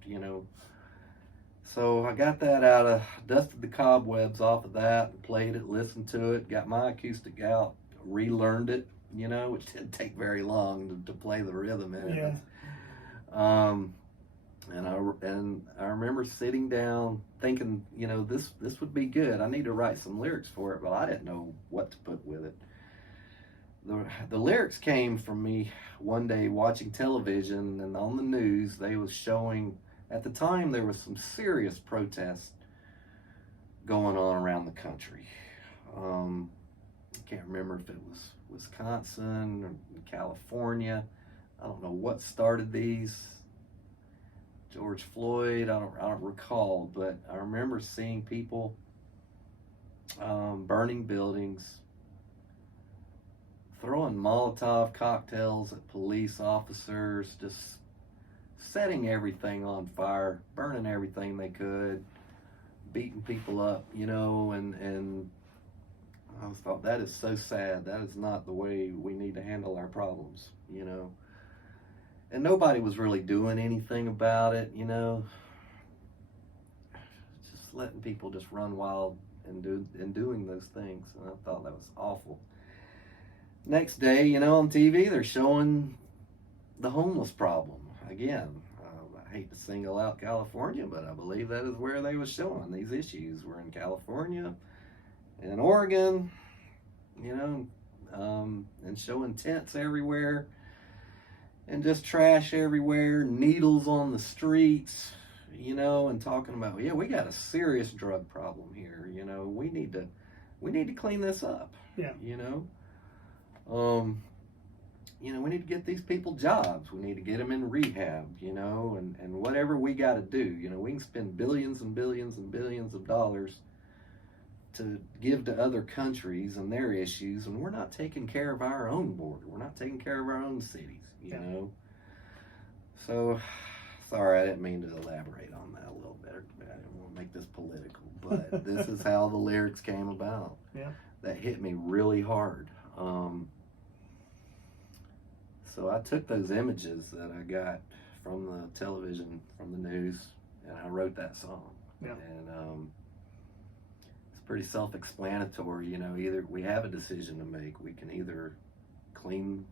So I got that dusted the cobwebs off of that, played it, listened to it, got my acoustic out, relearned it, which didn't take very long to play the rhythm in it. Yeah. And I remember sitting down thinking, this would be good. I need to write some lyrics for it, but I didn't know what to put with it. The lyrics came from me one day watching television, and on the news they was showing, at the time there was some serious protest going on around the country. I can't remember if it was Wisconsin or California. I don't know what started these. George Floyd, I don't recall, but I remember seeing people burning buildings, throwing Molotov cocktails at police officers, just setting everything on fire, burning everything they could, beating people up, and I thought, that is so sad. That is not the way we need to handle our problems, And nobody was really doing anything about it, just letting people just run wild and doing those things. And I thought that was awful. Next day, on TV, they're showing the homeless problem again. I hate to single out California, but I believe that is where they were showing these issues. We're in California and Oregon, and showing tents everywhere and just trash everywhere, needles on the streets, and talking about, yeah, we got a serious drug problem here. We need to clean this up. Yeah. We need to get these people jobs. We need to get them in rehab, and whatever we got to do. We can spend billions and billions and billions of dollars to give to other countries and their issues, and we're not taking care of our own border. We're not taking care of our own cities, you know. So, sorry, I didn't mean to elaborate on that a little bit. I didn't want to make this political, but this is how the lyrics came about. Yeah. That hit me really hard. So I took those images that I got from the television, from the news, and I wrote that song. Yeah. And it's pretty self-explanatory. Either we have a decision to make. We can either clean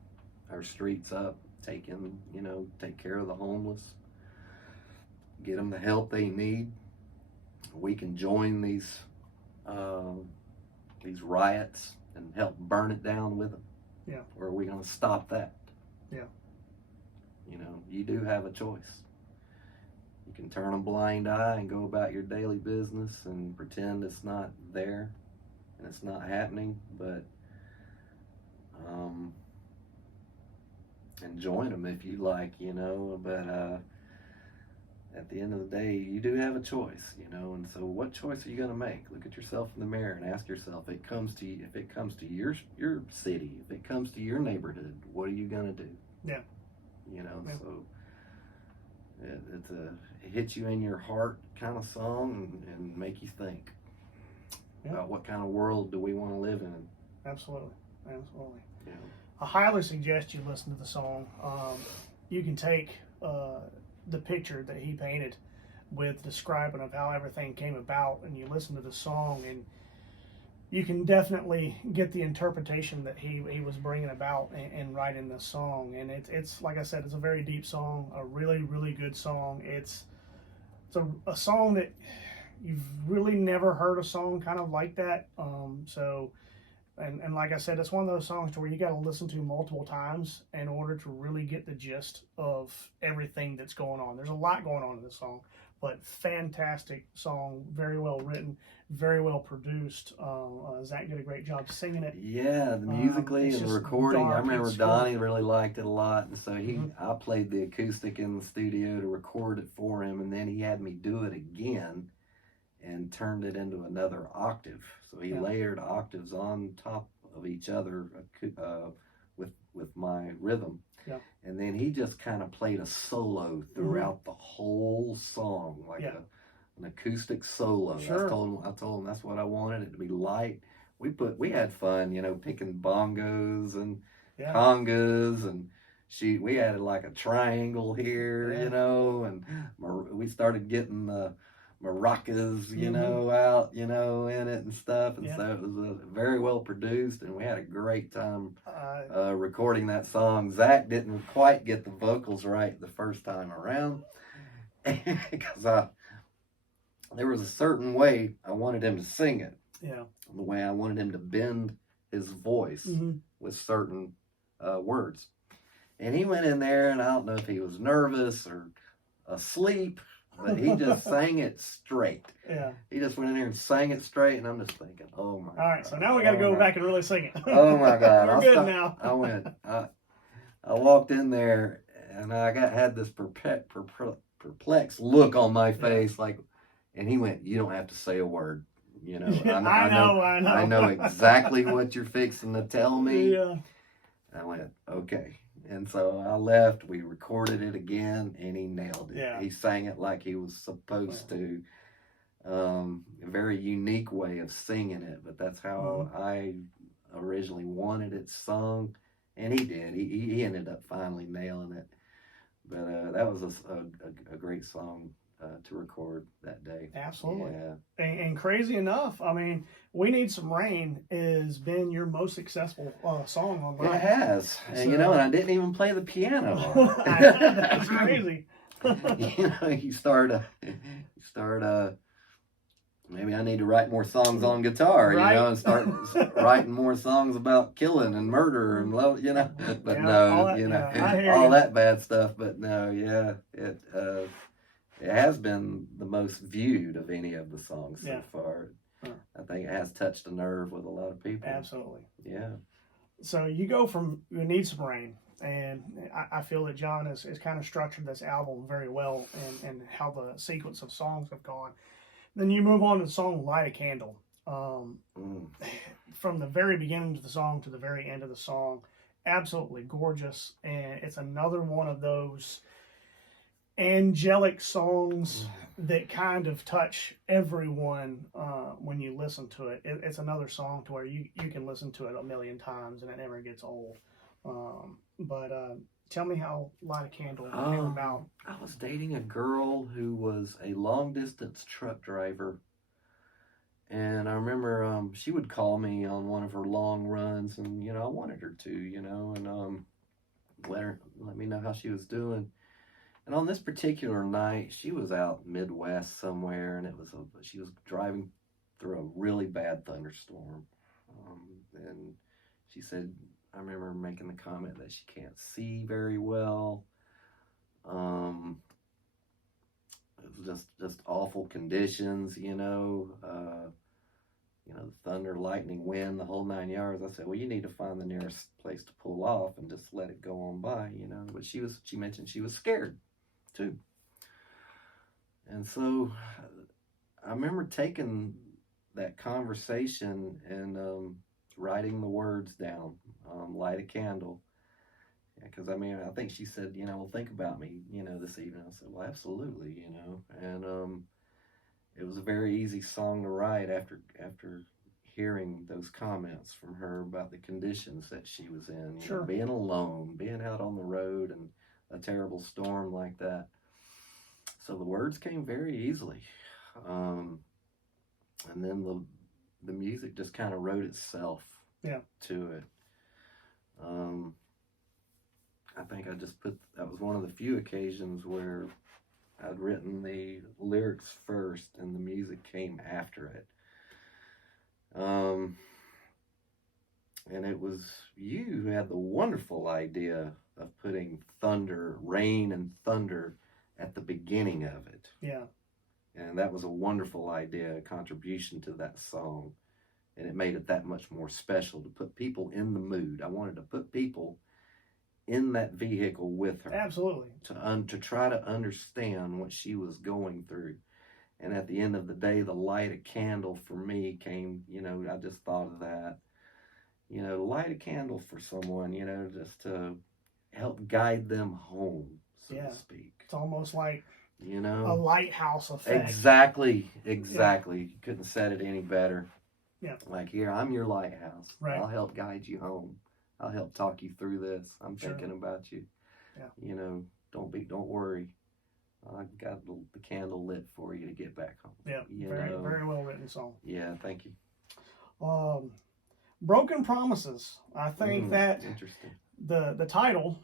our streets up, take care of the homeless, get them the help they need. We can join these riots and help burn it down with them. Yeah. Or are we going to stop that? Yeah. You do have a choice. You can turn a blind eye and go about your daily business and pretend it's not there and it's not happening, but and join them if you like, but at the end of the day, you do have a choice, and so what choice are you going to make? Look at yourself in the mirror and ask yourself, if it comes to your city, if it comes to your neighborhood, what are you going to do? Yeah. So it hits you in your heart kind of song and make you think about what kind of world do we want to live in. Absolutely. Absolutely. Yeah. I highly suggest you listen to the song. You can take the picture that he painted with describing of how everything came about, and you listen to the song, and you can definitely get the interpretation that he was bringing about in writing this song. And it's like I said, it's a very deep song, a really, really good song. It's a song that you've really never heard a song kind of like that. And like I said, it's one of those songs to where you got to listen to multiple times in order to really get the gist of everything that's going on. There's a lot going on in this song, but fantastic song, very well written, very well produced. Zach did a great job singing it. Yeah, musically and the recording. I remember Donnie really liked it a lot, and so I played the acoustic in the studio to record it for him, and then he had me do it again and turned it into another octave. So he layered octaves on top of each other with my rhythm. Yeah. And then he just kind of played a solo throughout the whole song, like an acoustic solo. Sure. I told him that's what I wanted, it to be light. We had fun, picking bongos and congas, and we added like a triangle here, and we started getting the maracas, out, in it and stuff. And so it was very well produced, and we had a great time recording that song. Zach didn't quite get the vocals right the first time around because there was a certain way I wanted him to sing it. Yeah. The way I wanted him to bend his voice with certain words. And he went in there, and I don't know if he was nervous or asleep but he just sang it straight. Yeah. He just went in there and sang it straight, and I'm just thinking, oh my. All right, God. so now we got to go back and really sing it. Oh my God! We're good now. I went. I walked in there, and had this perplexed look on my face, like, and he went, "You don't have to say a word." You know, I know. I know exactly what you're fixing to tell me. Yeah. I went, okay. And so I left. We recorded it again, and he nailed it. Yeah. He sang it like he was supposed to. A very unique way of singing it, but that's how I originally wanted it sung, and he did. He ended up finally nailing it. But that was a great song to record that day. Absolutely. Yeah. And crazy enough, I mean, "We Need Some Rain" has been your most successable song on live. It has. So, and and I didn't even play the piano. That's crazy. You start maybe I need to write more songs on guitar, right? And start writing more songs about killing and murder and love, But no, all that bad stuff. But no, it has been the most viewed of any of the songs so far. I think it has touched a nerve with a lot of people. Absolutely. Yeah. So you go from "We Need Some Rain," and I feel that John has kind of structured this album very well, and how the sequence of songs have gone. Then you move on to the song "Light a Candle." From the very beginning of the song to the very end of the song, absolutely gorgeous. And it's another one of those angelic songs that kind of touch everyone when you listen to it. It's another song to where you can listen to it a million times and it never gets old. But tell me how "Light a Candle" came about. I was dating a girl who was a long-distance truck driver. And I remember she would call me on one of her long runs. And, I wanted her to, and let me know how she was doing. And on this particular night, she was out Midwest somewhere. And she was driving through a really bad thunderstorm. And she said, I remember making the comment that she can't see very well. It was just awful conditions, the thunder, lightning, wind, the whole 9 yards. I said, well, you need to find the nearest place to pull off and just let it go on by, But she mentioned she was scared too. And so I remember taking that conversation and writing the words down, "Light a candle." Because, I think she said, well, think about me, this evening. I said, well, absolutely, And it was a very easy song to write after hearing those comments from her about the conditions that she was in. Sure. Being alone, being out on the road and a terrible storm like that. So the words came very easily. And then the music just kind of wrote itself to it. I think that was one of the few occasions where I'd written the lyrics first and the music came after it. And it was you who had the wonderful idea of putting rain and thunder at the beginning of it. Yeah. And that was a wonderful idea, a contribution to that song. And it made it that much more special to put people in the mood. I wanted to put people in that vehicle with her. Absolutely. To try to understand what she was going through. And at the end of the day, the light a candle for me came, I just thought of that. Light a candle for someone, just to help guide them home, so to speak. It's almost like a lighthouse effect. Exactly. You couldn't have said it any better. Yeah. Like, here, I'm your lighthouse. Right. I'll help guide you home. I'll help talk you through this. I'm thinking about you. Yeah. Don't worry. I've got the candle lit for you to get back home. Yeah. Very well written song. Yeah. Thank you. Broken Promises. I think that interesting. The title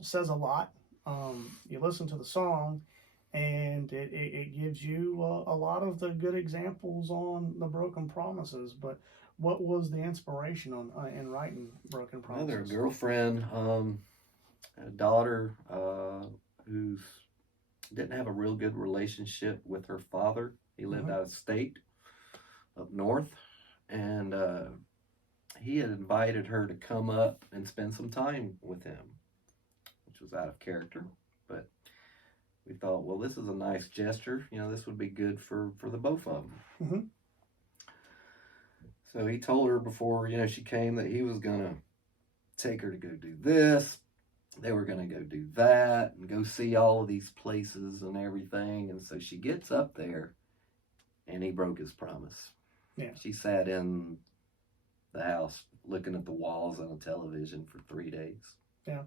says a lot. You listen to the song, and it gives you a lot of the good examples on the broken promises. But what was the inspiration in writing Broken Promises? Another girlfriend, a daughter who's didn't have a real good relationship with her father. He lived Mhm. out of state, up north, and he had invited her to come up and spend some time with him, which was out of character. But we thought, well, this is a nice gesture. This would be good for the both of them. Mm-hmm. So he told her before, she came that he was going to take her to go do this. They were going to go do that and go see all of these places and everything. And so she gets up there and he broke his promise. Yeah. She sat in the house looking at the walls on a television for 3 days. Yeah.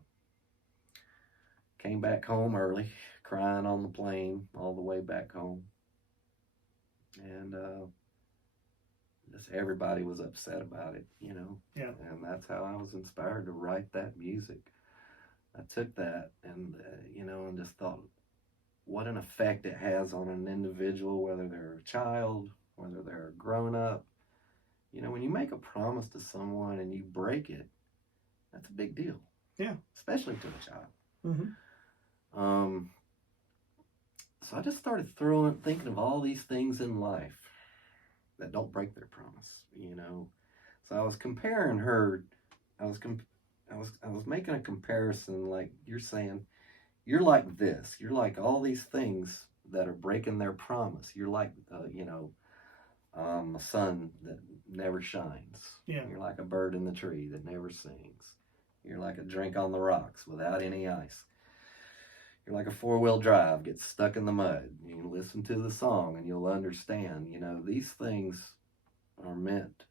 Came back home early, crying on the plane all the way back home. And just everybody was upset about it, Yeah. And that's how I was inspired to write that music. I took that and, and just thought what an effect it has on an individual, whether they're a child, whether they're a grown up. When you make a promise to someone and you break it, that's a big deal. Yeah. Especially to a child. Mm-hmm. So I just started thinking of all these things in life that don't break their promise, So I was comparing her. I was making a comparison, like you're saying, you're like this. You're like all these things that are breaking their promise. You're like, a sun that never shines. Yeah. You're like a bird in the tree that never sings. You're like a drink on the rocks without any ice. You're like a 4-wheel drive, gets stuck in the mud. You listen to the song and you'll understand, these things are meant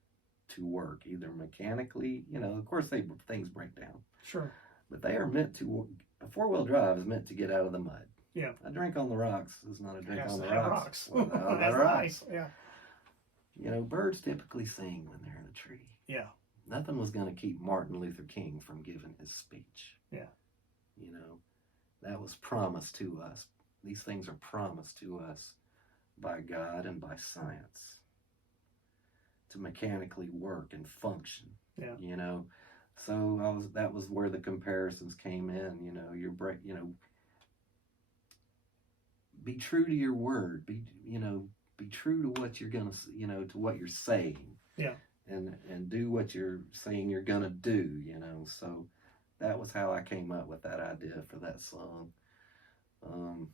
to work, either mechanically, of course things break down. Sure. But they are meant to, a 4-wheel drive is meant to get out of the mud. Yeah. A drink on the rocks is not a drink on the rocks. Without That's the rocks. nice. Yeah. Birds typically sing when they're in a tree. Yeah. Nothing was going to keep Martin Luther King from giving his speech. Yeah. That was promised to us. These things are promised to us by God and by science to mechanically work and function. Yeah. So that was where the comparisons came in. Be true to your word. Be true to what you're gonna, to what you're saying. Yeah. And do what you're saying you're gonna do. So that was how I came up with that idea for that song. And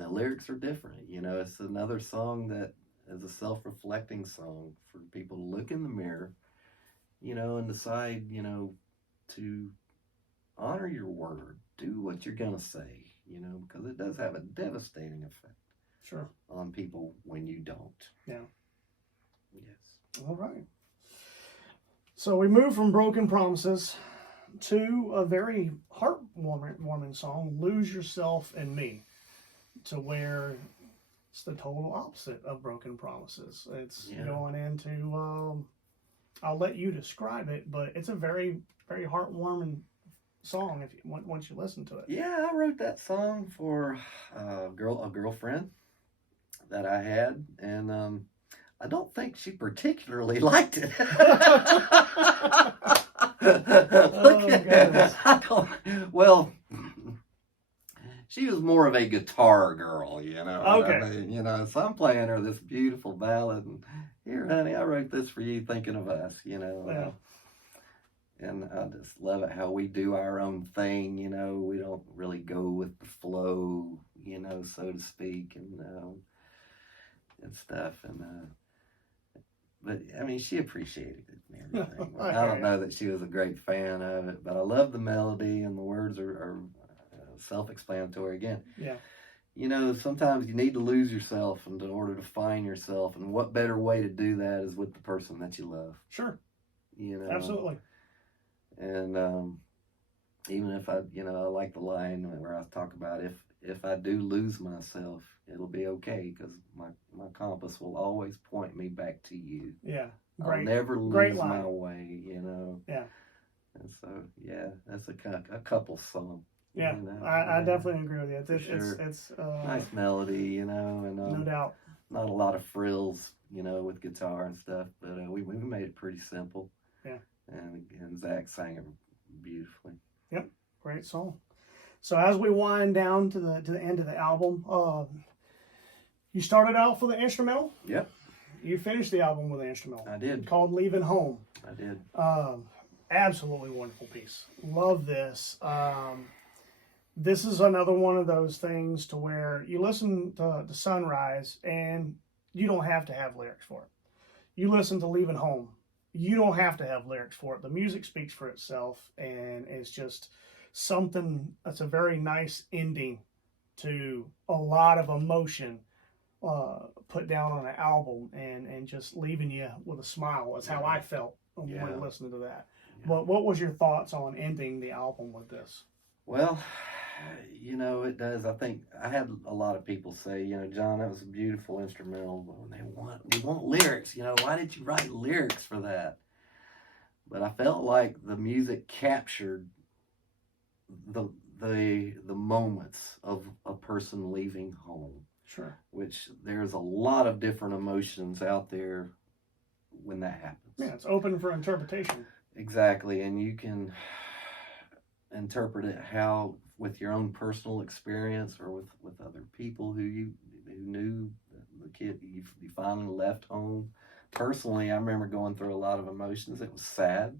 the lyrics are different. It's another song that is a self-reflecting song for people to look in the mirror, and decide, to honor your word, do what you're gonna say, because it does have a devastating effect. Sure. On people when you don't. Yeah. Yes. All right. So we move from Broken Promises to a very heartwarming song, Lose Yourself in Me, to where it's the total opposite of Broken Promises. It's going into, I'll let you describe it, but it's a very, very heartwarming song once you listen to it. Yeah, I wrote that song for a girlfriend that I had, and I don't think she particularly liked it. Well, she was more of a guitar girl, Okay. So I'm playing her this beautiful ballad, and here, honey, I wrote this for you, thinking of us, Yeah. And I just love it how we do our own thing, we don't really go with the flow, so to speak, and stuff, but I mean, she appreciated it and everything. I don't know that she was a great fan of it, but I love the melody, and the words are self-explanatory again. Yeah. Sometimes you need to lose yourself in order to find yourself, and what better way to do that is with the person that you love. Sure. Absolutely. And even if I like the line where I talk about if I do lose myself, it'll be okay, because my compass will always point me back to you. Yeah. I'll never lose my way, Yeah. And so, yeah, that's a couple song. Yeah, I definitely agree with you. It's nice melody, and no doubt. Not a lot of frills, with guitar and stuff, but we made it pretty simple. Yeah. And Zach sang it beautifully. Yep, great song. So as we wind down to the end of the album, you started out for the instrumental. Yep. You finished the album with an instrumental. I did. Called Leaving Home. I did. Absolutely wonderful piece. Love this. This is another one of those things to where you listen to the Sunrise and you don't have to have lyrics for it. You listen to Leaving Home. You don't have to have lyrics for it. The music speaks for itself, and it's just something that's a very nice ending to a lot of emotion put down on an album, and just leaving you with a smile. That's how I felt when listening to that. Yeah. But what was your thoughts on ending the album with this? Well, you know, it does. I think I had a lot of people say, you know, John, that was a beautiful instrumental, but they want lyrics. You know, why did you write lyrics for that? But I felt like the music captured the moments of a person leaving home. Sure. Which there's a lot of different emotions out there when that happens. Yeah, it's open for interpretation. Exactly, and you can interpret it how with your own personal experience or with other people who knew the kid you finally left home. Personally, I remember going through a lot of emotions. It was sad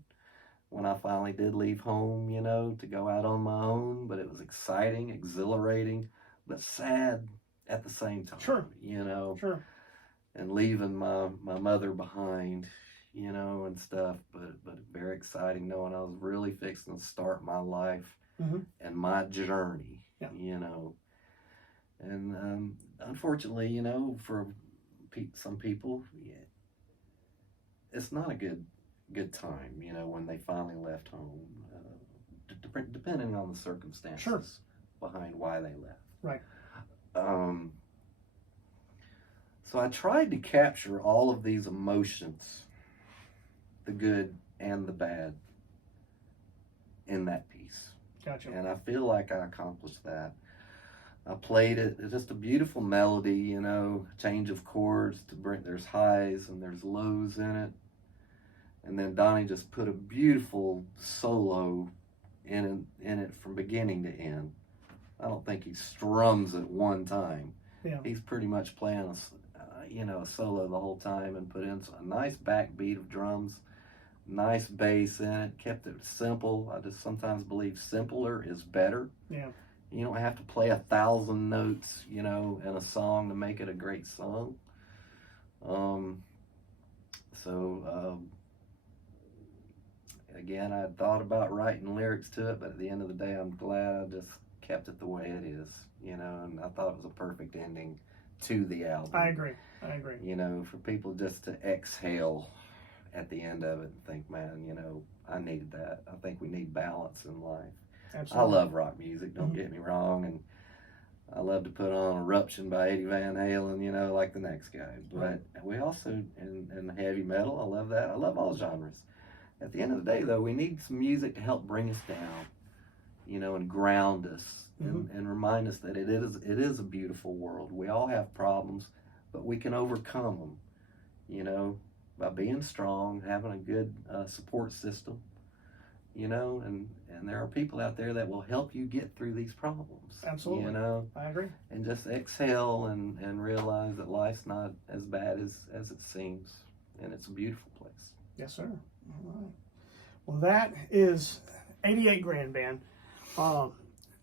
when I finally did leave home, you know, to go out on my own, but it was exciting, exhilarating, but sad at the same time. Sure. You know. Sure. And leaving my mother behind, you know, and stuff, but very exciting knowing I was really fixing to start my life and my journey, you know. And unfortunately, you know, for some people, it's not a good time, you know, when they finally left home, depending on the circumstances behind why they left. Right. So I tried to capture all of these emotions, the good and the bad, in that piece. Gotcha. And I feel like I accomplished that. I played it. It's just a beautiful melody, you know, change of chords to bring, there's highs and there's lows in it. And then Donnie just put a beautiful solo in it from beginning to end. I don't think he strums at one time. Yeah. He's pretty much playing a solo the whole time and put in a nice backbeat of drums, nice bass in it, kept it simple. I just sometimes believe simpler is better. Yeah. You don't have to play 1,000 notes, you know, in a song to make it a great song. Again, I thought about writing lyrics to it, but at the end of the day, I'm glad I just kept it the way it is, you know, and I thought it was a perfect ending to the album. I agree. You know, for people just to exhale at the end of it and think, man, you know, I needed that. I think we need balance in life. Absolutely. I love rock music, don't get me wrong, and I love to put on Eruption by Eddie Van Halen, you know, like the next guy. But we also, in heavy metal, I love that. I love all genres. At the end of the day, though, we need some music to help bring us down, you know, and ground us and remind us that it is a beautiful world. We all have problems, but we can overcome them, you know, by being strong, having a good support system, you know, and there are people out there that will help you get through these problems. Absolutely. You know? I agree. And just exhale and realize that life's not as bad as it seems, and it's a beautiful place. Yes, sir. All right. Well, that is 88 Grand Band.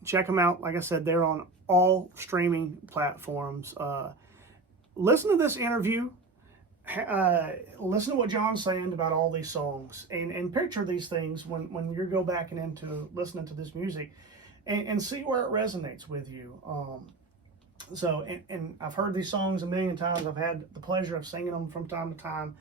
Check them out. Like I said, they're on all streaming platforms. Listen to this interview. Listen to what John's saying about all these songs, and picture these things when you go back and into listening to this music, and see where it resonates with you. And I've heard these songs a million times. I've had the pleasure of singing them from time to time.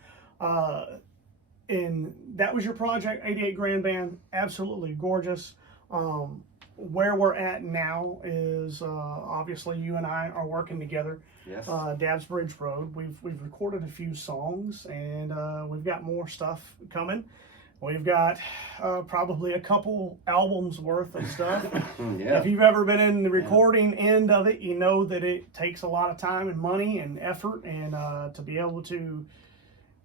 And that was your project, 88 Grand Band. Absolutely gorgeous. Where we're at now is obviously you and I are working together. Yes. Dab's Bridge Road. We've recorded a few songs, and we've got more stuff coming. We've got probably a couple albums worth of stuff. Yeah. If you've ever been in the recording end of it, you know that it takes a lot of time and money and effort, and to be able to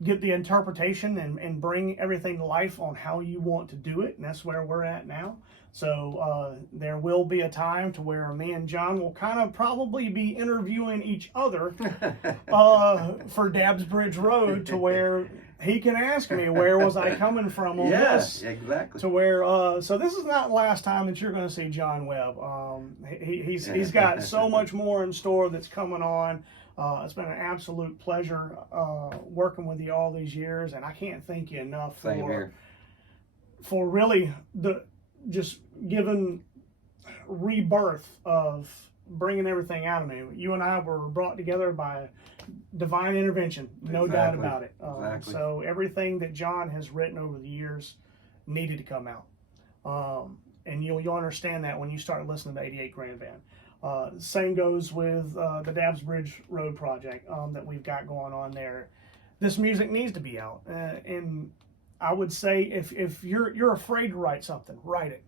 get the interpretation and bring everything to life on how you want to do it, and that's where we're at now. So there will be a time to where me and John will kind of probably be interviewing each other for Dabbs Bridge Road, to where he can ask me where was I coming from on this. Exactly. To where so this is not the last time that you're going to see John Webb. He's got so much more in store that's coming on. It's been an absolute pleasure working with you all these years, and I can't thank you enough for really just giving rebirth of bringing everything out of me. You and I were brought together by divine intervention, no doubt about it. So everything that John has written over the years needed to come out. And you'll understand that when you start listening to 88 Grand Band. Same goes with the Dabbs Bridge Road project that we've got going on there. This music needs to be out. And I would say if you're afraid to write something, write it.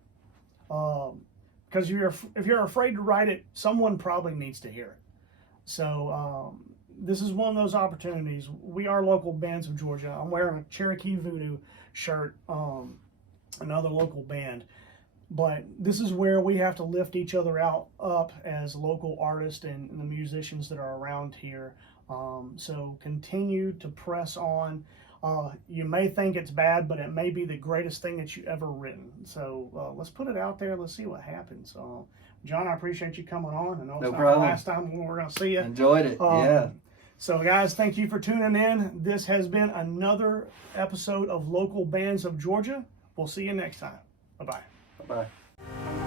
Because if you're afraid to write it, someone probably needs to hear it. So this is one of those opportunities. We are local bands of Georgia. I'm wearing a Cherokee Voodoo shirt, another local band. But this is where we have to lift each other up as local artists and the musicians that are around here. So continue to press on. You may think it's bad, but it may be the greatest thing that you ever written. So let's put it out there. Let's see what happens. John, I appreciate you coming on. I know it's not the last time we're going to see you. Enjoyed it. Yeah. So guys, thank you for tuning in. This has been another episode of Local Bands of Georgia. We'll see you next time. Bye-bye. Bye-bye.